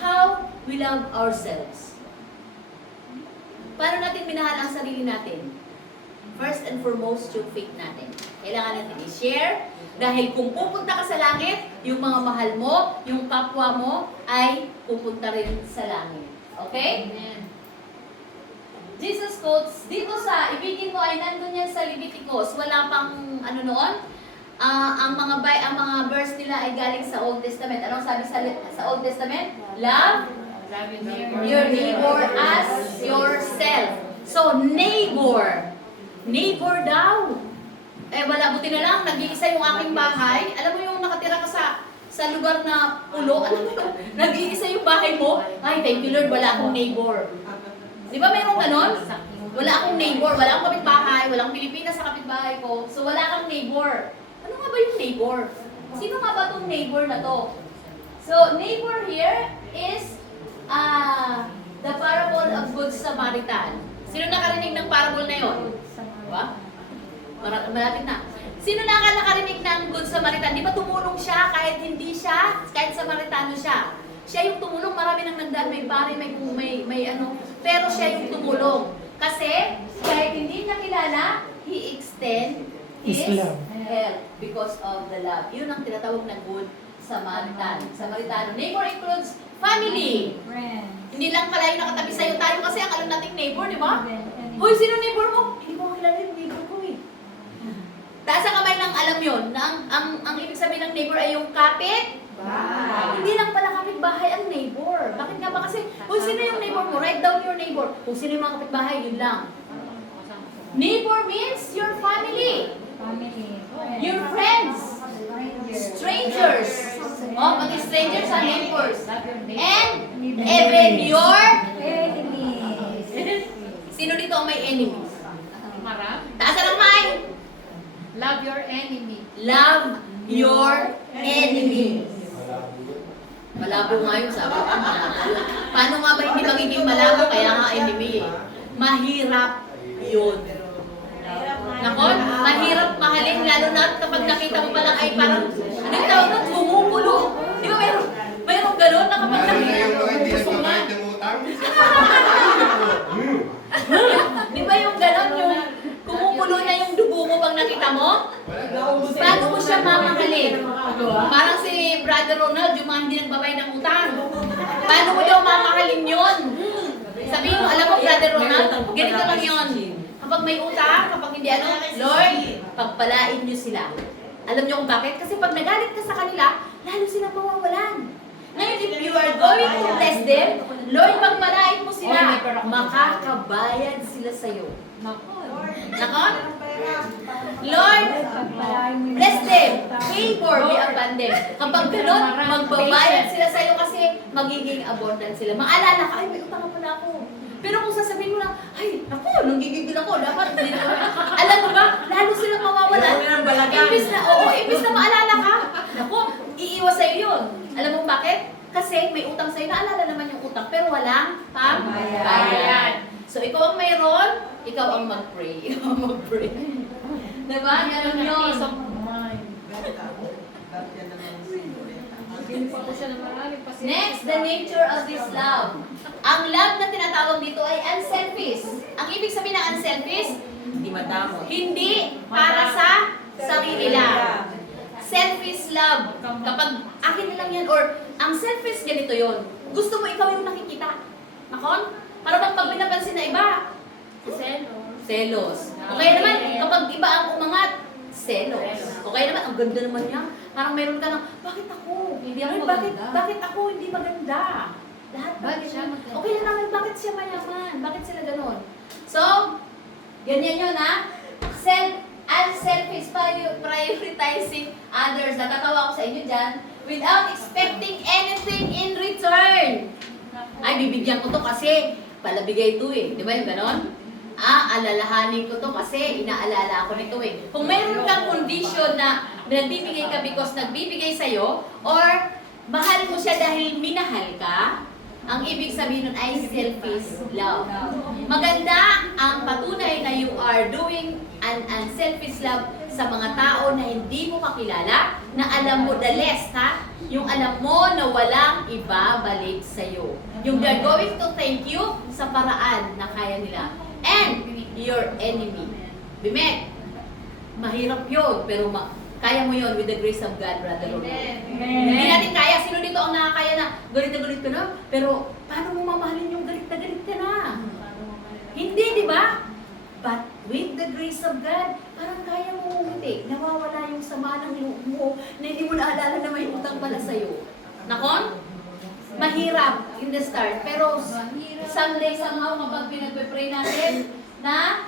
How we love ourselves. Paano natin minahal ang sarili natin? First and foremost, yung faith natin. Kailangan natin i-share dahil kung pupunta ka sa langit, yung mga mahal mo, yung kapwa mo, ay pupunta rin sa langit. Okay? Amen. Jesus quotes, dito sa ibigin mo ay nandun yan sa Leviticus. Wala pang ano noon. Ang mga verse nila ay galing sa Old Testament. Anong sabi sa Old Testament? Love your neighbor as yourself. So, neighbor. Neighbor daw. Eh, wala, buti na lang, nag-iisa yung aking bahay. Alam mo yung nakatira ka sa lugar na pulo, alam mo yun, nag-iisa yung bahay mo. Ay, thank you Lord, wala akong neighbor. Di ba mayroong ganon? Wala akong neighbor, wala akong kapitbahay, walang Pilipinas sa kapitbahay ko. So, wala kang neighbor. Ano nga ba yung neighbor? Sino nga ba itong neighbor na to? So, neighbor here is the parable of Good Samaritan. Sino nakarinig ng parable na yun? Diba? Malapit na. Sino nakarinig ng Good Samaritan? Di ba tumulong siya kahit Samaritano siya? Siya yung tumulong, marami nang nagdaan, may pare, may ano, pero siya yung tumulong. Kasi, kahit hindi niya kilala, he extend his help because of the love. Yun ang tinatawag na Good Samaritan. Samaritano. Neighbor includes family. Hindi lang pala yung nakatabi sa'yo tayo kasi ang alam nating neighbor, di ba? Hoy, sino neighbor mo? Hindi mo kilala yung neighbor ko eh. Taas ang kamay ng alam yun, na ang ibig sabihin ng neighbor ay yung kapit. Hindi lang pala kapitbahay ang neighbor. Bakit nga ba? Kasi kung sino yung neighbor mo, write down your neighbor. Kung sino yung mga kapitbahay, yun lang. Neighbor means your family. Your friends. Strangers. Oh, pati strangers and neighbors. And even your... Enemies. Sino dito ang may enemies? Marami. Taasan ang kamay. Love your enemy. Love your enemies. Malabo nga yun, sabi ko. Malabo yun. Paano nga ba hindi magiging malabo? Kaya nga enemy eh. Mahirap yun. Nako, mahirap mahalin, lalo na kapag nakita mo pa lang ay parang, ano yung tawag na, gumugulo. Di ba mayroong gano'n na kapag nakita mo, gusto na. Di ba yung gano'n, yung kumukulo na yung dugo mo pag nakita mo? Bago mo siya mamahalin. Parang si Brother Ronald, yung mga hindi nagbabayad ng utang. Paano mo daw mamahalin yun? Sabihin mo, alam mo, Brother Ronald, ganito lang yun. Kapag may utang, kapag hindi ano, Lord, pagpalain niyo sila. Alam niyo kung bakit? Kasi pag nagalit ka sa kanila, lalo silang mawawalan. Ngayon, if you are going to bless them, Lord, pagpalain mo sila, makakabayad sila sa'yo. Nako? Lord, bless them. Favor be upon them. Kapag gano'n, magbabayad sila sa'yo kasi magiging abundant sila. Maalala ka, ay, may utang na pala ako. Pero kung sasabihin mo lang, ay, naku, nung gigigil ako, dapat hindi na. Alam mo ba, lalo silang mawawalan. Imbis na maalala ka, naku, iiwas sa'yo yun. Alam mo bakit? Kasi may utang sa'yo, naalala naman yung utang, pero walang pambayad. So, ikaw ang mayroon, ikaw ang mag-pray. Ikaw ang mag-pray. Diba? Ganun yun. Next, the nature of this love. Ang love na tinatawag dito ay unselfish. Ang ibig sabihin ng unselfish, hindi para sa sarili lang. Selfish love. Kapag akin na lang yan, or ang selfish, ganito yon. Gusto mo ikaw yung nakikita. Nakon? Para bang pag pinapansin na iba, selos. Okay naman, kapag iba ang umangat, selos. Okay naman, ang ganda naman niya. Parang meron ka ng, bakit ako? Hindi ako Ay, maganda. bakit ako hindi maganda? Lahat bakit siya maganda? Okay lang naman, bakit siya mayaman? Bakit sila ganon? So, ganyan yun ha. Unselfish, prioritizing others. Natatawa ko sa inyo dyan. Without expecting anything in return. Ay, bibigyan ko to kasi palabigay to eh. Di ba yung ganon? Alalahanin ko to kasi inaalala ako nito eh. Kung mayroon kang condition na nagbibigay ka because nagbibigay sa'yo, or mahal mo siya dahil minahal ka, ang ibig sabihin nun ay selfish love. Maganda ang patunay na you are doing an unselfish love sa mga tao na hindi mo kakilala, na alam mo the less, ha? Yung alam mo na walang ibabalik sa'yo. Yung they're going to thank you sa paraan na kaya nila. And your enemy. Bimet, mahirap yun, pero kaya mo yun with the grace of God, brother. Hindi natin kaya. Sino dito ang nakakaya na galit ka na? Pero paano mo mamahalin yung galit ka na? Hindi, di ba? But with the grace of God, parang kaya mo umuti. Nawawala yung sama ng loob mo na hindi mo naalala na may utang pala sa'yo. Nakon? Mahirap in the start. Pero someday, somehow, kapag pinagpe-pray natin, na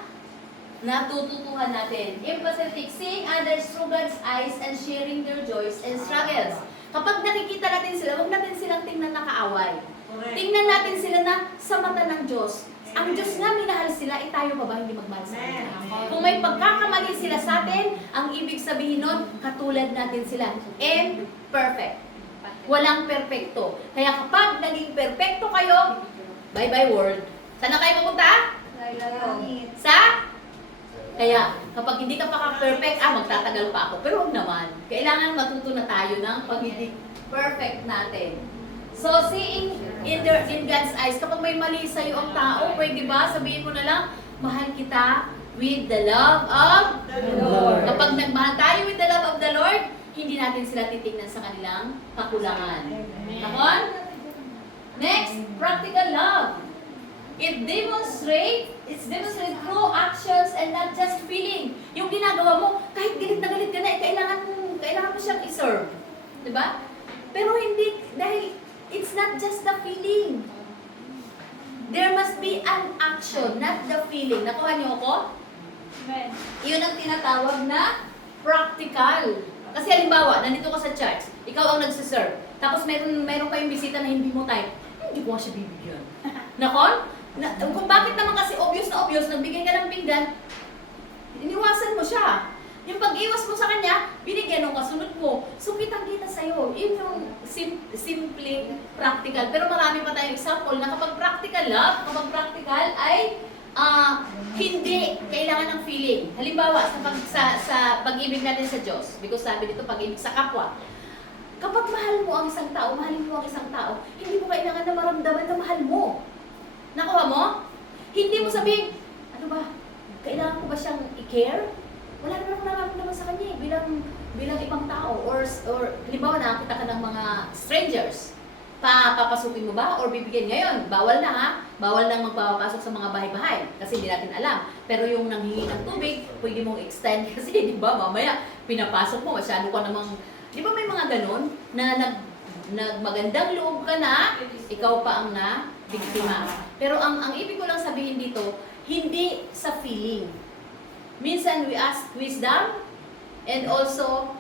natututuhan natin. Empathetic, seeing others through God's eyes and sharing their joys and struggles. Kapag nakikita natin sila, huwag natin silang tingnan na kaaway. Tingnan natin sila na sa mata ng Diyos. Ang Diyos nga minahal sila, tayo pa ba hindi magmahal sa kanila? Kung may pagkakamali sila sa atin, ang ibig sabihin nun, katulad natin sila. Imperfect. Walang perpekto. Kaya kapag naging perpekto kayo, bye-bye world. Saan na kayo pupunta? Sa? Kaya, kapag hindi ka pa perfect, magtatagal pa ako. Pero huwag naman. Kailangan matuto na tayo ng pagiging perfect natin. So, seeing in God's eyes, kapag may mali sa'yo ang tao, pwede ba, sabihin mo na lang, mahal kita with the love of the Lord. Kapag nagmahal tayo with the love of the Lord, hindi natin sila titignan sa kanilang kakulangan. Nakon? Next, practical love. It's demonstrated through actions and not just feeling. Yung ginagawa mo, kahit galit na galit ka na, kailangan mo siyang i-serve. Diba? Pero hindi, dahil it's not just the feeling. There must be an action, not the feeling. Nakuha niyo ako? Iyon ang tinatawag na practical. Kasi halimbawa, nandito ka sa church, ikaw ang nagsiserve, tapos meron kayong bisita na hindi mo type, hindi ko nga siya bibigyan. Nakon? Kung bakit naman kasi obvious na obvious, nagbigay ka ng pinggan, iniwasan mo siya. Yung pag-iwas mo sa kanya, binigyan ng kasunod mo. So, kitang-kita sa'yo. Yun yung simple, practical. Pero marami pa tayong example na kapag practical ay hindi kailangan ng feeling. Halimbawa, sa pag-ibig natin sa Diyos, because sabi dito, pag-ibig sa kapwa, kapag mahal mo ang isang tao, mahalin mo ang isang tao, hindi mo kailangan na maramdaman na mahal mo. Nakuha mo? Hindi mo sabihin, ano ba, kailangan ko ba siyang i-care? Wala naman akong nararamdaman sa kanya bilang ibang tao. Or halimbawa, nakakita ka ng mga strangers. Papasukin mo ba? Or bibigyan ngayon? Bawal na ha? Bawal nang magpapasok sa mga bahay-bahay. Kasi hindi natin alam. Pero yung nanghingi ng tubig, pwede mong extend kasi, di ba, mamaya, pinapasok mo, masyado ka namang, di ba may mga ganon na nagmagandang loob ka na, ikaw pa ang biktima. Pero ang ibig ko lang sabihin dito, hindi sa feeling. Minsan we ask wisdom and also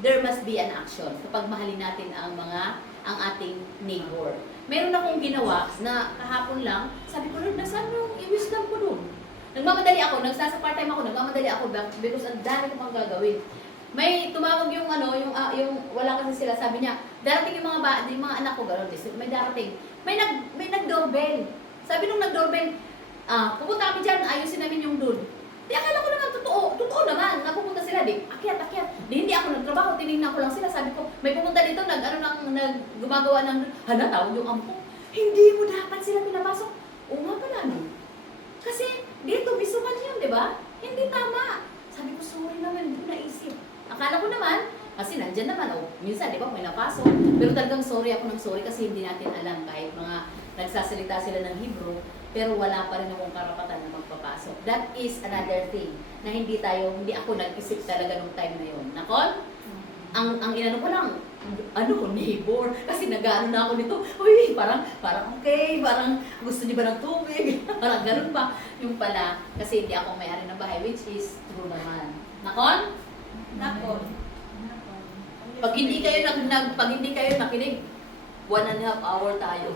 there must be an action kapag mahalin natin ang ating neighbor. Meron akong ginawa na kahapon lang, sabi ko, Lord, nasaan yung i-wisdom ko dun? Nagmamadali ako, nagsasa part-time ako, nagmamadali ako because ang dami ko pang gagawin. May tumawag yung wala kasi sila, sabi niya, darating yung mga anak ko, gano'n, may darating. May nag-doorbell. Sabi nung nag-doorbell, pupunta kami dyan, ayusin namin yung dude. Di akala ko naman, totoo naman, napupunta sila, akyat. Di hindi ako nagtrabaho, tinignan ko lang sila, sabi ko, may pupunta dito, gumagawa ng, tawag yung ampo. Hindi mo dapat sila pinapasok. Oo nga pala, no? Kasi, dito, bisukan yun, di ba? Hindi tama. Sabi ko, sorry naman, hindi ko naisip. Akala ko naman, kasi nandyan naman, minsan, di ba, may napasok. Pero talagang sorry ako ng sorry kasi hindi natin alam kahit mga nagsasalita sila ng Hebrew, pero wala pa rin akong karapatan na magpapasok. That is another thing na hindi ako nag-isip talaga nung time na yun. Nakon? Ang inano ko lang, neighbor, kasi nag-ano na ako nito, uy, parang okay, parang gusto niyo ba ng tubig? Parang ganun ba? Yung pala, kasi hindi ako may-ari ng bahay, which is true naman. Nakon? Nakon. Pag hindi kayo nakinig, 1.5 hour tayo.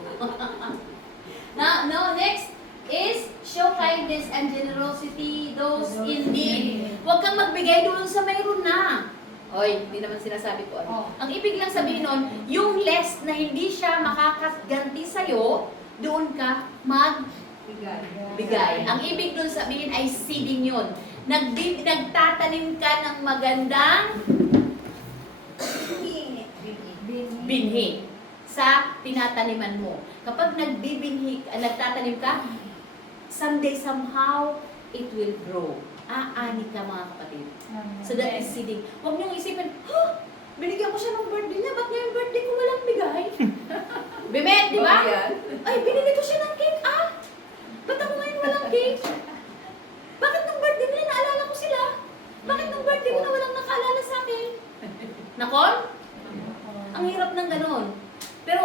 Now, next is show kindness and generosity those in need. Huwag kang magbigay doon sa mayroon na. Oy, hindi naman sinasabi ko ano. Ang ibig lang sabihin nun, yung less na hindi siya makakaganti sa'yo, doon ka magbigay. Ang ibig doon sabihin ay seeding yun. Nagtatanim ka ng magandang binhi sa tinataniman mo. Kapag nagtatanim ka, someday, somehow, it will grow. Aani ka, mga kapatid. So that is seeding. Huwag niyong isipin, binigyan ko siya ng birthday niya, ba't ngayong birthday ko walang bigay? Bimet, di ba? Ay, binili ko siya ng cake, ba't ako ngayon walang cake? Bakit nung birthday nila naalala ko sila? Bakit nung birthday ko na walang nakaalala sa akin? Nakon? Ang hirap ng ganun. Pero,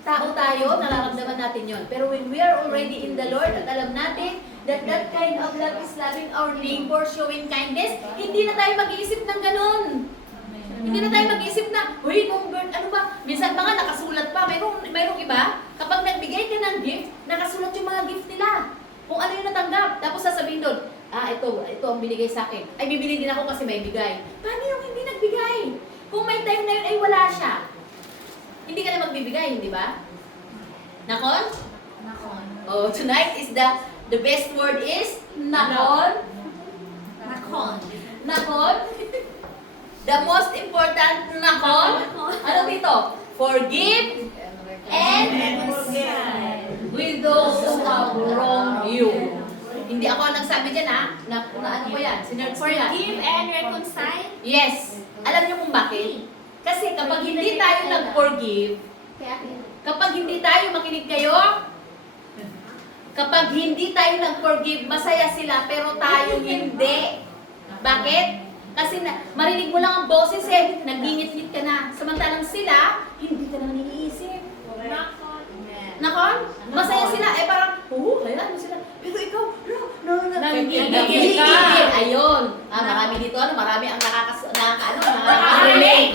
tao tayo, nararamdaman natin yon. Pero when we are already in the Lord at alam natin that that kind of love is loving our neighbor, showing kindness, hindi na tayo mag-iisip ng ganun. Hindi na tayo mag-iisip na, ano ba? Minsan mga nakasulat pa. Mayroong iba, kapag nagbigay ka ng gift, nakasulat yung mga gift nila. Kung ano yung natanggap. Tapos sasabihin doon, ito ang binigay sa akin. Ay, bibili din ako kasi may bigay. Paano yung hindi nagbigay? Kung may time na yun, ay wala siya. Hindi ka na magbibigay, hindi ba? Nakon? Nakon. Oh, tonight is the best word is nakon. Nakon. Nakon. The most important nakon. Ano dito? Forgive and with those who have wronged you. Hindi ako ang nagsabi dyan na ano ko yan? Forgive and reconcile. Yes. Alam niyo kung bakit? Kasi kapag hindi tayo nag-forgive, kapag hindi tayo makinig kayo, kapag hindi tayo nag-forgive, masaya sila pero tayo hindi. Bakit? Kasi marinig mo lang ang boses nagingit-ngit ka na. Samantalang sila, hindi ka nang iniisip. Nakon? Masaya sila. Parang, hayaan mo sila. Pero ikaw, Nanggigil ka. Ayun. Marami dito, marami ang nakakakinig.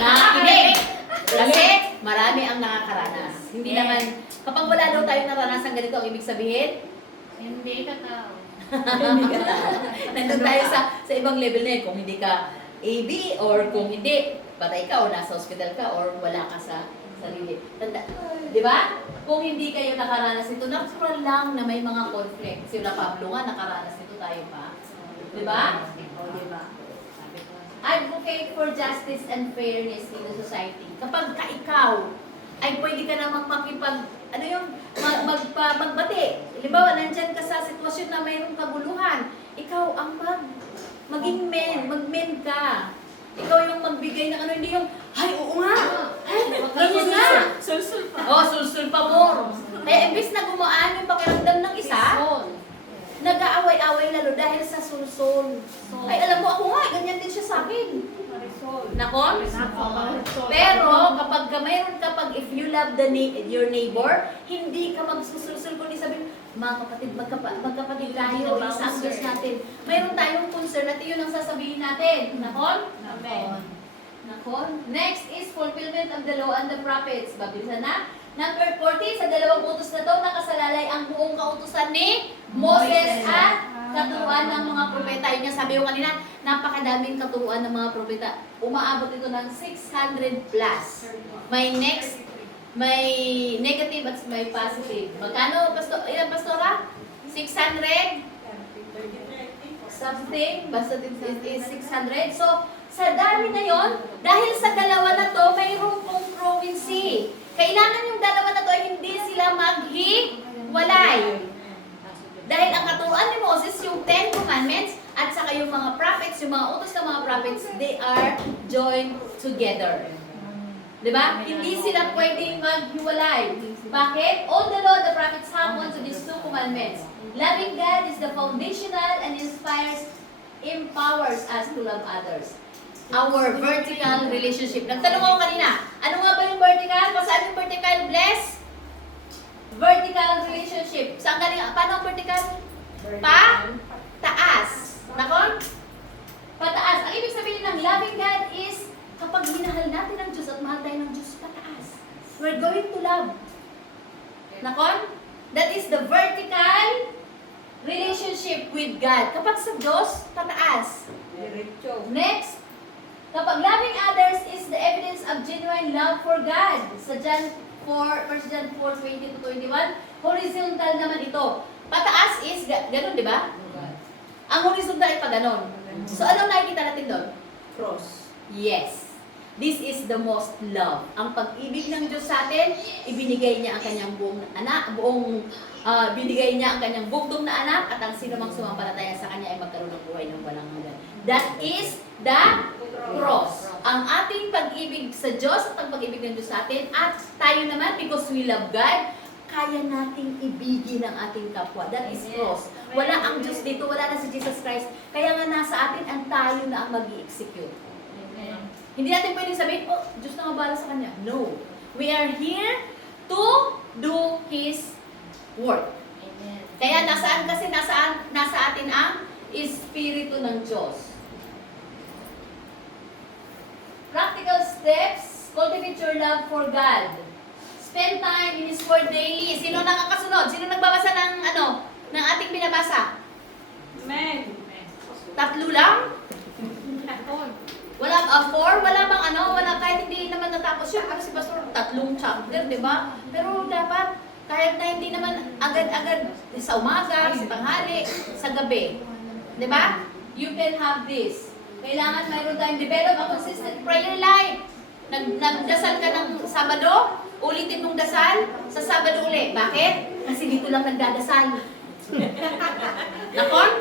Kasi marami ang nakakaranas. Hindi naman, kapag wala daw tayong naranasan ganito, ang ibig sabihin, Hindi ka tao. nandun tayo sa ibang level na yun. Kung hindi ka AB or kung hindi, patay ka o nasa hospital ka or wala ka sa sarili. Tanda, di ba? Kung hindi kayo nakaranas nito, natural lang na may mga conflict. Sila Pablo nga, nakaranas nito tayo pa. Di ba? O, di ba? Advocate for justice and fairness in the society. Kapag ka ikaw ay pwede ka namang magbati. Halimbawa, nandyan ka sa sitwasyon na mayroong kaguluhan. Ikaw ang maging mag-men ka. Ikaw yung magbigay ng hindi yung, ay, oo nga. Ganyan nga. Sulsul pa. Oh, sulsul pa more. Kaya imbis na gumaan yung pakiramdam ng isa, nag-aaway-away lalo dahil sa sulsul. Ay, alam mo, ako nga, ganyan din siya sa akin. Nakon? Pero kapag if you love your neighbor, hindi ka magsusulsul kundi sabihin, mga kapatid, magkapatid tayo, isa ang Diyos natin. Mayroon tayong concern at yun ang sasabihin natin. Nakon? Amen. Nakon? Next is fulfillment of the law and the prophets. Babilisan na. Number 40, sa dalawang utos na to, nakasalalay ang buong kautusan ni Moses at katuruan ng mga propeta. Yun nga sabi ko kanina, napakadaming katuruan ng mga propeta. Umaabot ito ng 600 plus. May negative at may positive. Magkano, ilang pastora? 600? Something? Basta it is 600. So, sa dami na yon, dahil sa dalawa na to, mayroong pong province. Kailangan yung dalawa na to ay hindi sila maghiwalay. Dahil ang katuruan ni Moses, yung 10 commandments, at saka yung mga prophets, yung mga utos ng mga prophets, they are joined together. Diba? Hindi sila pwedeng maghiwalay. Bakit? All the law, the prophets hang on to these two commandments. Loving God is the foundational and empowers us to love others. Our vertical relationship. Nagtanong ako kanina, ano nga ba yung vertical? Saan yung vertical? Bless? Vertical relationship. Saan galing? Paano ang vertical? Taas. Nakon? Pataas. Ang ibig sabihin ng loving God is kapag minahal natin ang Diyos at mahal tayo ng Diyos, pataas. We're going to love. Nakon? That is the vertical relationship with God. Kapag sa Diyos, pataas. Next, kapag loving others is the evidence of genuine love for God. Sa John 1 John 4:20-21, horizontal naman ito. Pataas is, ganun, di ba? Ang horizontal ay pa ganun. So, anong nakikita natin doon? Cross. Yes. This is the most love. Ang pag-ibig ng Diyos sa atin, ibinigay niya ang kanyang binigay niya ang kanyang bugtong na anak at ang sino mang sumampalataya sa kanya ay magkaroon ng buhay ng walang hanggan. That is the cross. Ang ating pag-ibig sa Diyos at ang pag-ibig ng Diyos sa atin at tayo naman, because we love God, kaya nating ibigin ang ating kapwa. That is cross. Wala ang Diyos dito, wala na si Jesus Christ. Kaya nga nasa atin ang tayo na ang mag-i-execute. Hindi natin pwedeng sabihin, oh, Diyos na mabala sa Kanya. No. We are here to do His work. Kaya nasa atin ang Espiritu ng Diyos. Practical steps, cultivate your love for God. Spend time in His Word daily. Sino nakakasunod? Sino nagbabasa ng ating binabasa? Amen. 3 lang? Wala, 4? Wala bang wala, kahit hindi naman natapos yun. Kasi pastor, 3 chapter, di ba? Pero dapat, kahit na hindi naman agad-agad sa umaga, sa tanghali, sa gabi. Di ba? You can have this. Kailangan mayroon tayong develop a consistent prayer life. Nagdasal ka ng Sabado, ulitin mong dasal sa Sabado ulit. Bakit? Kasi dito lang nagdadasal. Nakon?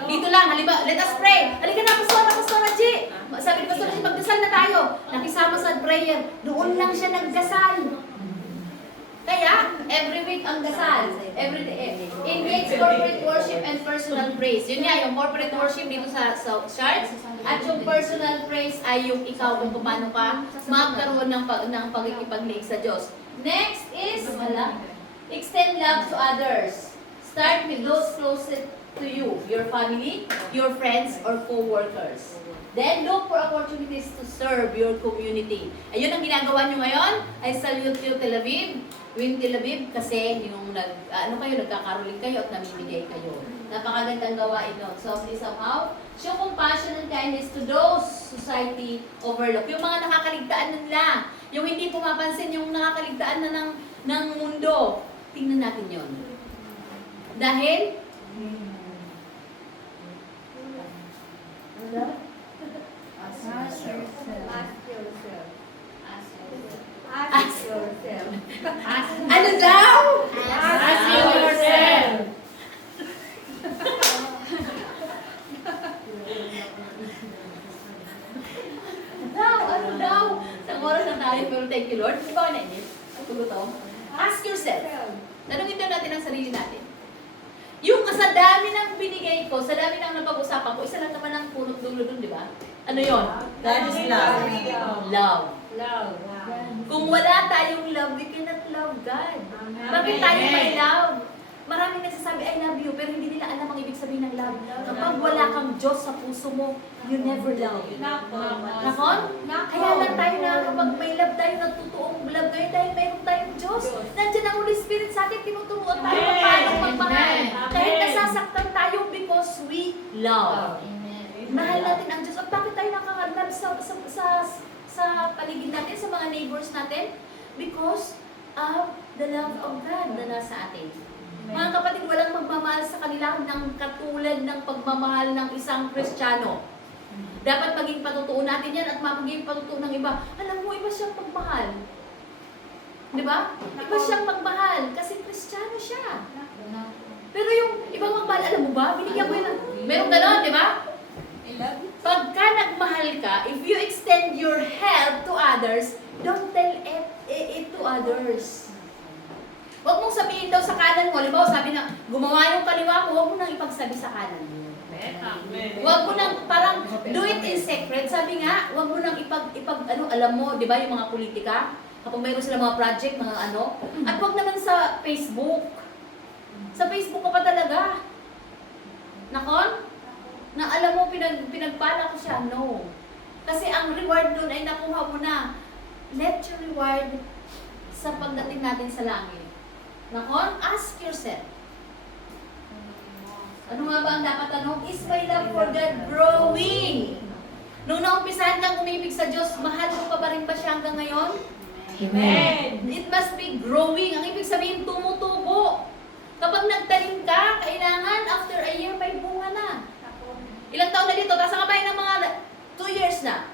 Dito lang, halimbawa, let us pray. Halika na, Pastor G. Sabi ni Pastor G, magdasal na tayo. Nakisama sa prayer. Doon lang siya nagdasal. Kaya, every week ang dasal. Every day. Engage corporate worship and personal praise. Yun nga, yung corporate worship dito sa charts. At yung personal praise ay yung ikaw kung paano ka magkaroon ng pagkikipaglig sa Diyos. Next is, extend love to others. Start with those to you, your family, your friends, or co-workers. Then look for opportunities to serve your community. Ayun ang ginagawa nyo ngayon. I salute you, Tel Aviv. Win Tel Aviv kasi yung nagkakaroling kayo at namimigay kayo. Napakagandang gawain nun. So, please somehow, show compassion and kindness to those society overlook. Yung mga nakakaligtaan nila, yung hindi pumapansin yung nakakaligtaan na ng mundo. Tingnan natin yon. Dahil, Ask yourself. Ask yourself. ano daw? Ask yourself. Ano daw? Sa oras na tayo, pero thank you Lord. Di ba na-inip? Tugutom. Ask yourself. Tanungin daw natin ang sarili natin. Yung sa dami ng binigay ko, sa dami ng napag-usapan ko, isa lang naman ang punot dulo dun, di ba? Ano yon? God is love. Love. Love. Kung wala tayong love, we cannot love God. Bakit tayo may love? Maraming nagsasabi, I love you, pero hindi nila alam ang ibig sabihin ng love. Kapag wala kang Diyos sa puso mo, you never love. Nakon? Kaya lang tayo na kapag may love tayo, nagtutuong love ngayon dahil mayroon tayong Diyos. Nandiyan ang Holy Spirit sa atin, tinuturuan tayo kung paano magmahal. Kahit nasasaktan tayo because we love. Mahal natin ang Diyos. At bakit tayo nakaka-love sa paligid natin, sa mga neighbors natin? Because of the love of God na nasa atin. Mga kapatid, walang magmamahal sa kanila ng katulad ng pagmamahal ng isang Kristiyano. Dapat maging patutuo natin yan at maging patutuo ng iba. Alam mo, iba siyang pagmahal. Di ba? Iba siyang magmahal kasi Kristiyano siya. Pero yung ibang magmahal, alam mo ba? Binigyan ko yun. Meron gano'n, di ba? Pagka nagmahal ka, if you extend your help to others, don't tell it to others. Huwag mong sabihin daw sa kanan mo, halimbawa sabi na, gumawa yung kaliwa mo, huwag mo nang ipagsabi sa kanan mo. Huwag mo nang parang do it in secret. Sabi nga, huwag mo nang alam mo, di ba yung mga politika? Kapag mayroon sila mga project, mga ano. At huwag naman sa Facebook. Sa Facebook ka pa talaga. Nakon? Na alam mo, pinagpala ko siya. No. Kasi ang reward doon ay nakuha mo na. Let your reward sa pagdating natin sa langit. Nakon? Ask yourself. Ano nga ba ang dapat tanong? Is my love for God growing? Nung naumpisahan kang umibig sa Diyos, mahal mo pa ba rin ba siya hanggang ngayon? Amen. It must be growing. Ang ibig sabihin, tumutubo. Kapag nagtanim ka, kailangan after a year may bunga na. Ilang taon na dito? Tapos ang kabahin ng mga 2 years na.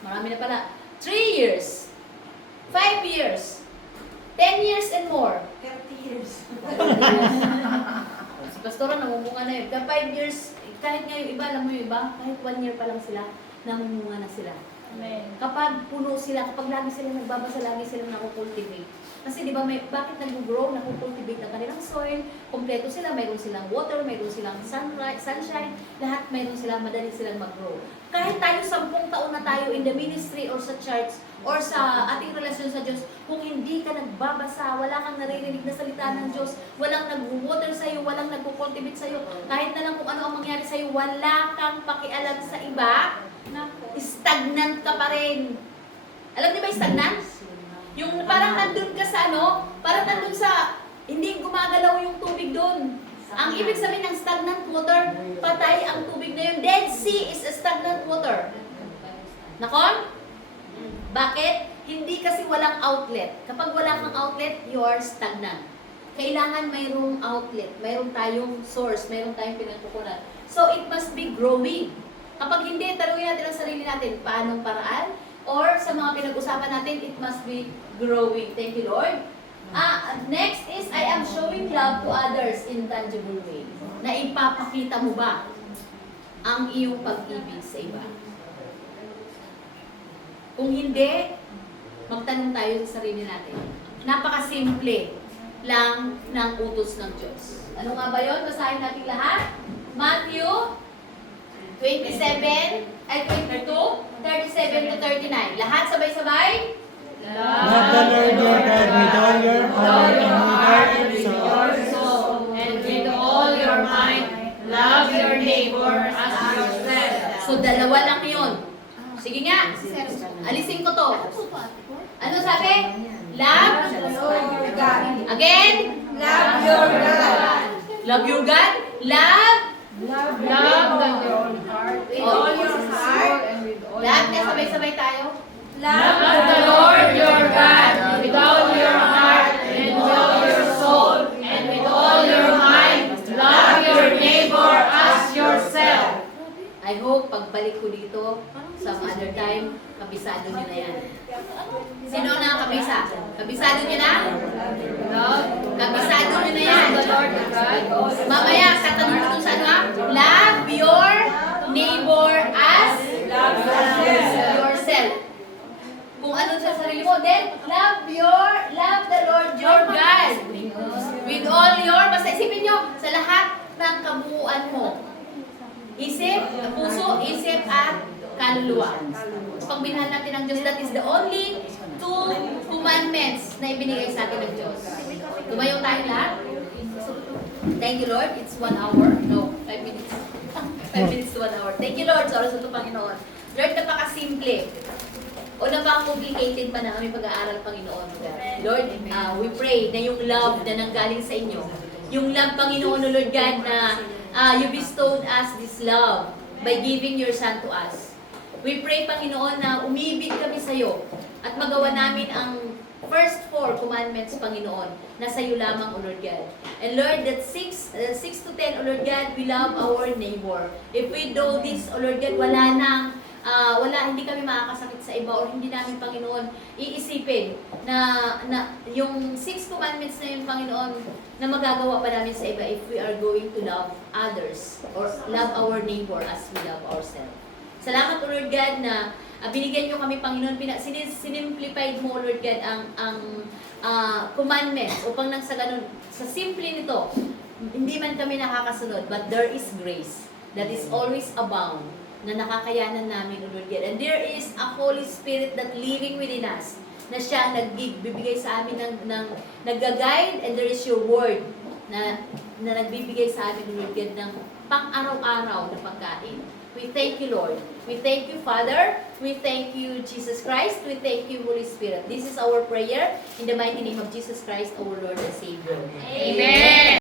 Marami na pala. 3 years. 5 years. 10 years and more. 30 years. Si Pastora, namumunga na yun. 5 years, kahit nga yung iba, alam mo yung iba, kahit 1 year pa lang sila, namumunga na sila. Amen. Kapag puno sila, kapag lagi sila nagbabasa, lagi silang nakukultivate. Kasi di ba, bakit nag-grow, nakukultivate ang kanilang soil, kompleto sila, mayroon silang water, mayroon silang sunshine, lahat mayroon silang, madali silang mag-grow. Kahit tayo 10 taon na tayo in the ministry or sa church, or sa ating relasyon sa Diyos, kung hindi ka nagbabasa, wala kang naririnig na salita ng Diyos, walang nag-water sa'yo, walang nag-cultivate sa'yo, kahit na lang kung ano ang mangyari sa'yo, wala kang pakialam sa iba, stagnant ka pa rin. Alam niyo ba yung stagnant? Yung parang nandun ka sa parang nandun sa, hindi gumagalaw yung tubig doon. Ang ibig sabihin ng stagnant water, patay ang tubig na yun. Dead Sea is a stagnant water. Nakon? Bakit? Hindi kasi walang outlet. Kapag wala kang outlet, you are stagnant. Kailangan mayroong outlet, mayroong tayong source, mayroong tayong pinagkukunan. So, it must be growing. Kapag hindi, tanungin natin ang sarili natin, paanong paraan? Or sa mga pinag-usapan natin, it must be growing. Thank you, Lord. Next is, I am showing love to others in tangible way. Na ipapakita mo ba ang iyong pag-ibig sa iba? Kung hindi, magtanong tayo sa sarili natin. Napakasimple lang ng utos ng Diyos. Ano nga ba yun? Basahin natin lahat. Matthew 27, 37 to 39. Lahat sabay-sabay? Love the Lord your God with all your heart and with all your soul And dalawa lang yun. Sige nga, alisin ko to. Ano sabi? Love? Again? Love your God. Love your God? Love? Love Love your own heart. With all your heart. and with all Lahat na sabay-sabay tayo. Love the Lord your God with all your heart and with all your soul and with all your mind. Love your neighbor as yourself. I hope pagbalik ko dito, some other time, kabisado nyo na yan. Sino na kabisa? Kabisado nyo na? Kabisado nyo na yan. Mamaya, katanong ko dun sa ano ha? Love your neighbor as yourself. Kung ano sa sarili mo, then love the Lord your God. With all your, basta isipin nyo, sa lahat ng kabuuan mo. Isip, puso, isip, at kaluluwa. Pag minahal natin ang Diyos, that is the only two commandments na ibinigay sa atin ng Diyos. Tumayo tayo lahat. Thank you, Lord. It's 1 hour. No, 5 minutes. 5 minutes to 1 hour. Thank you, Lord. Sa oras na ito, Panginoon. Lord, napaka-simple. O napaka-complicated pa na aming pag-aaral, Panginoon. Lord, we pray na yung love na nanggaling sa inyo, yung love, Panginoon, O Lord God, na you bestowed us this love by giving your Son to us. We pray, Panginoon, na umibig kami sa iyo at magawa namin ang first 4 commandments, Panginoon, na sa iyo lamang, O Lord God. And Lord, that 6 to 10, O Lord God, we love our neighbor. If we do this, O Lord God, hindi kami makakasakit sa iba or hindi namin, Panginoon, iisipin na yung 6 commandments na yun, Panginoon, na magagawa pa namin sa iba if we are going to love others or love our neighbor as we love ourselves. Salamat, O Lord God, na binigyan nyo kami, Panginoon, sinimplified mo, O Lord God, ang commandments upang nang sa ganun, sa simple nito, hindi man kami nakakasunod, but there is grace that is always abound na nakakayanan namin, O Lord God. And there is a Holy Spirit that living within us, na siya nagbibigay sa amin ng nag-guide, and there is your word na nagbibigay sa amin, O Lord God, ng pang-araw-araw na pagkain. We thank you, Lord. We thank you, Father. We thank you, Jesus Christ. We thank you, Holy Spirit. This is our prayer in the mighty name of Jesus Christ, our Lord and Savior. Amen.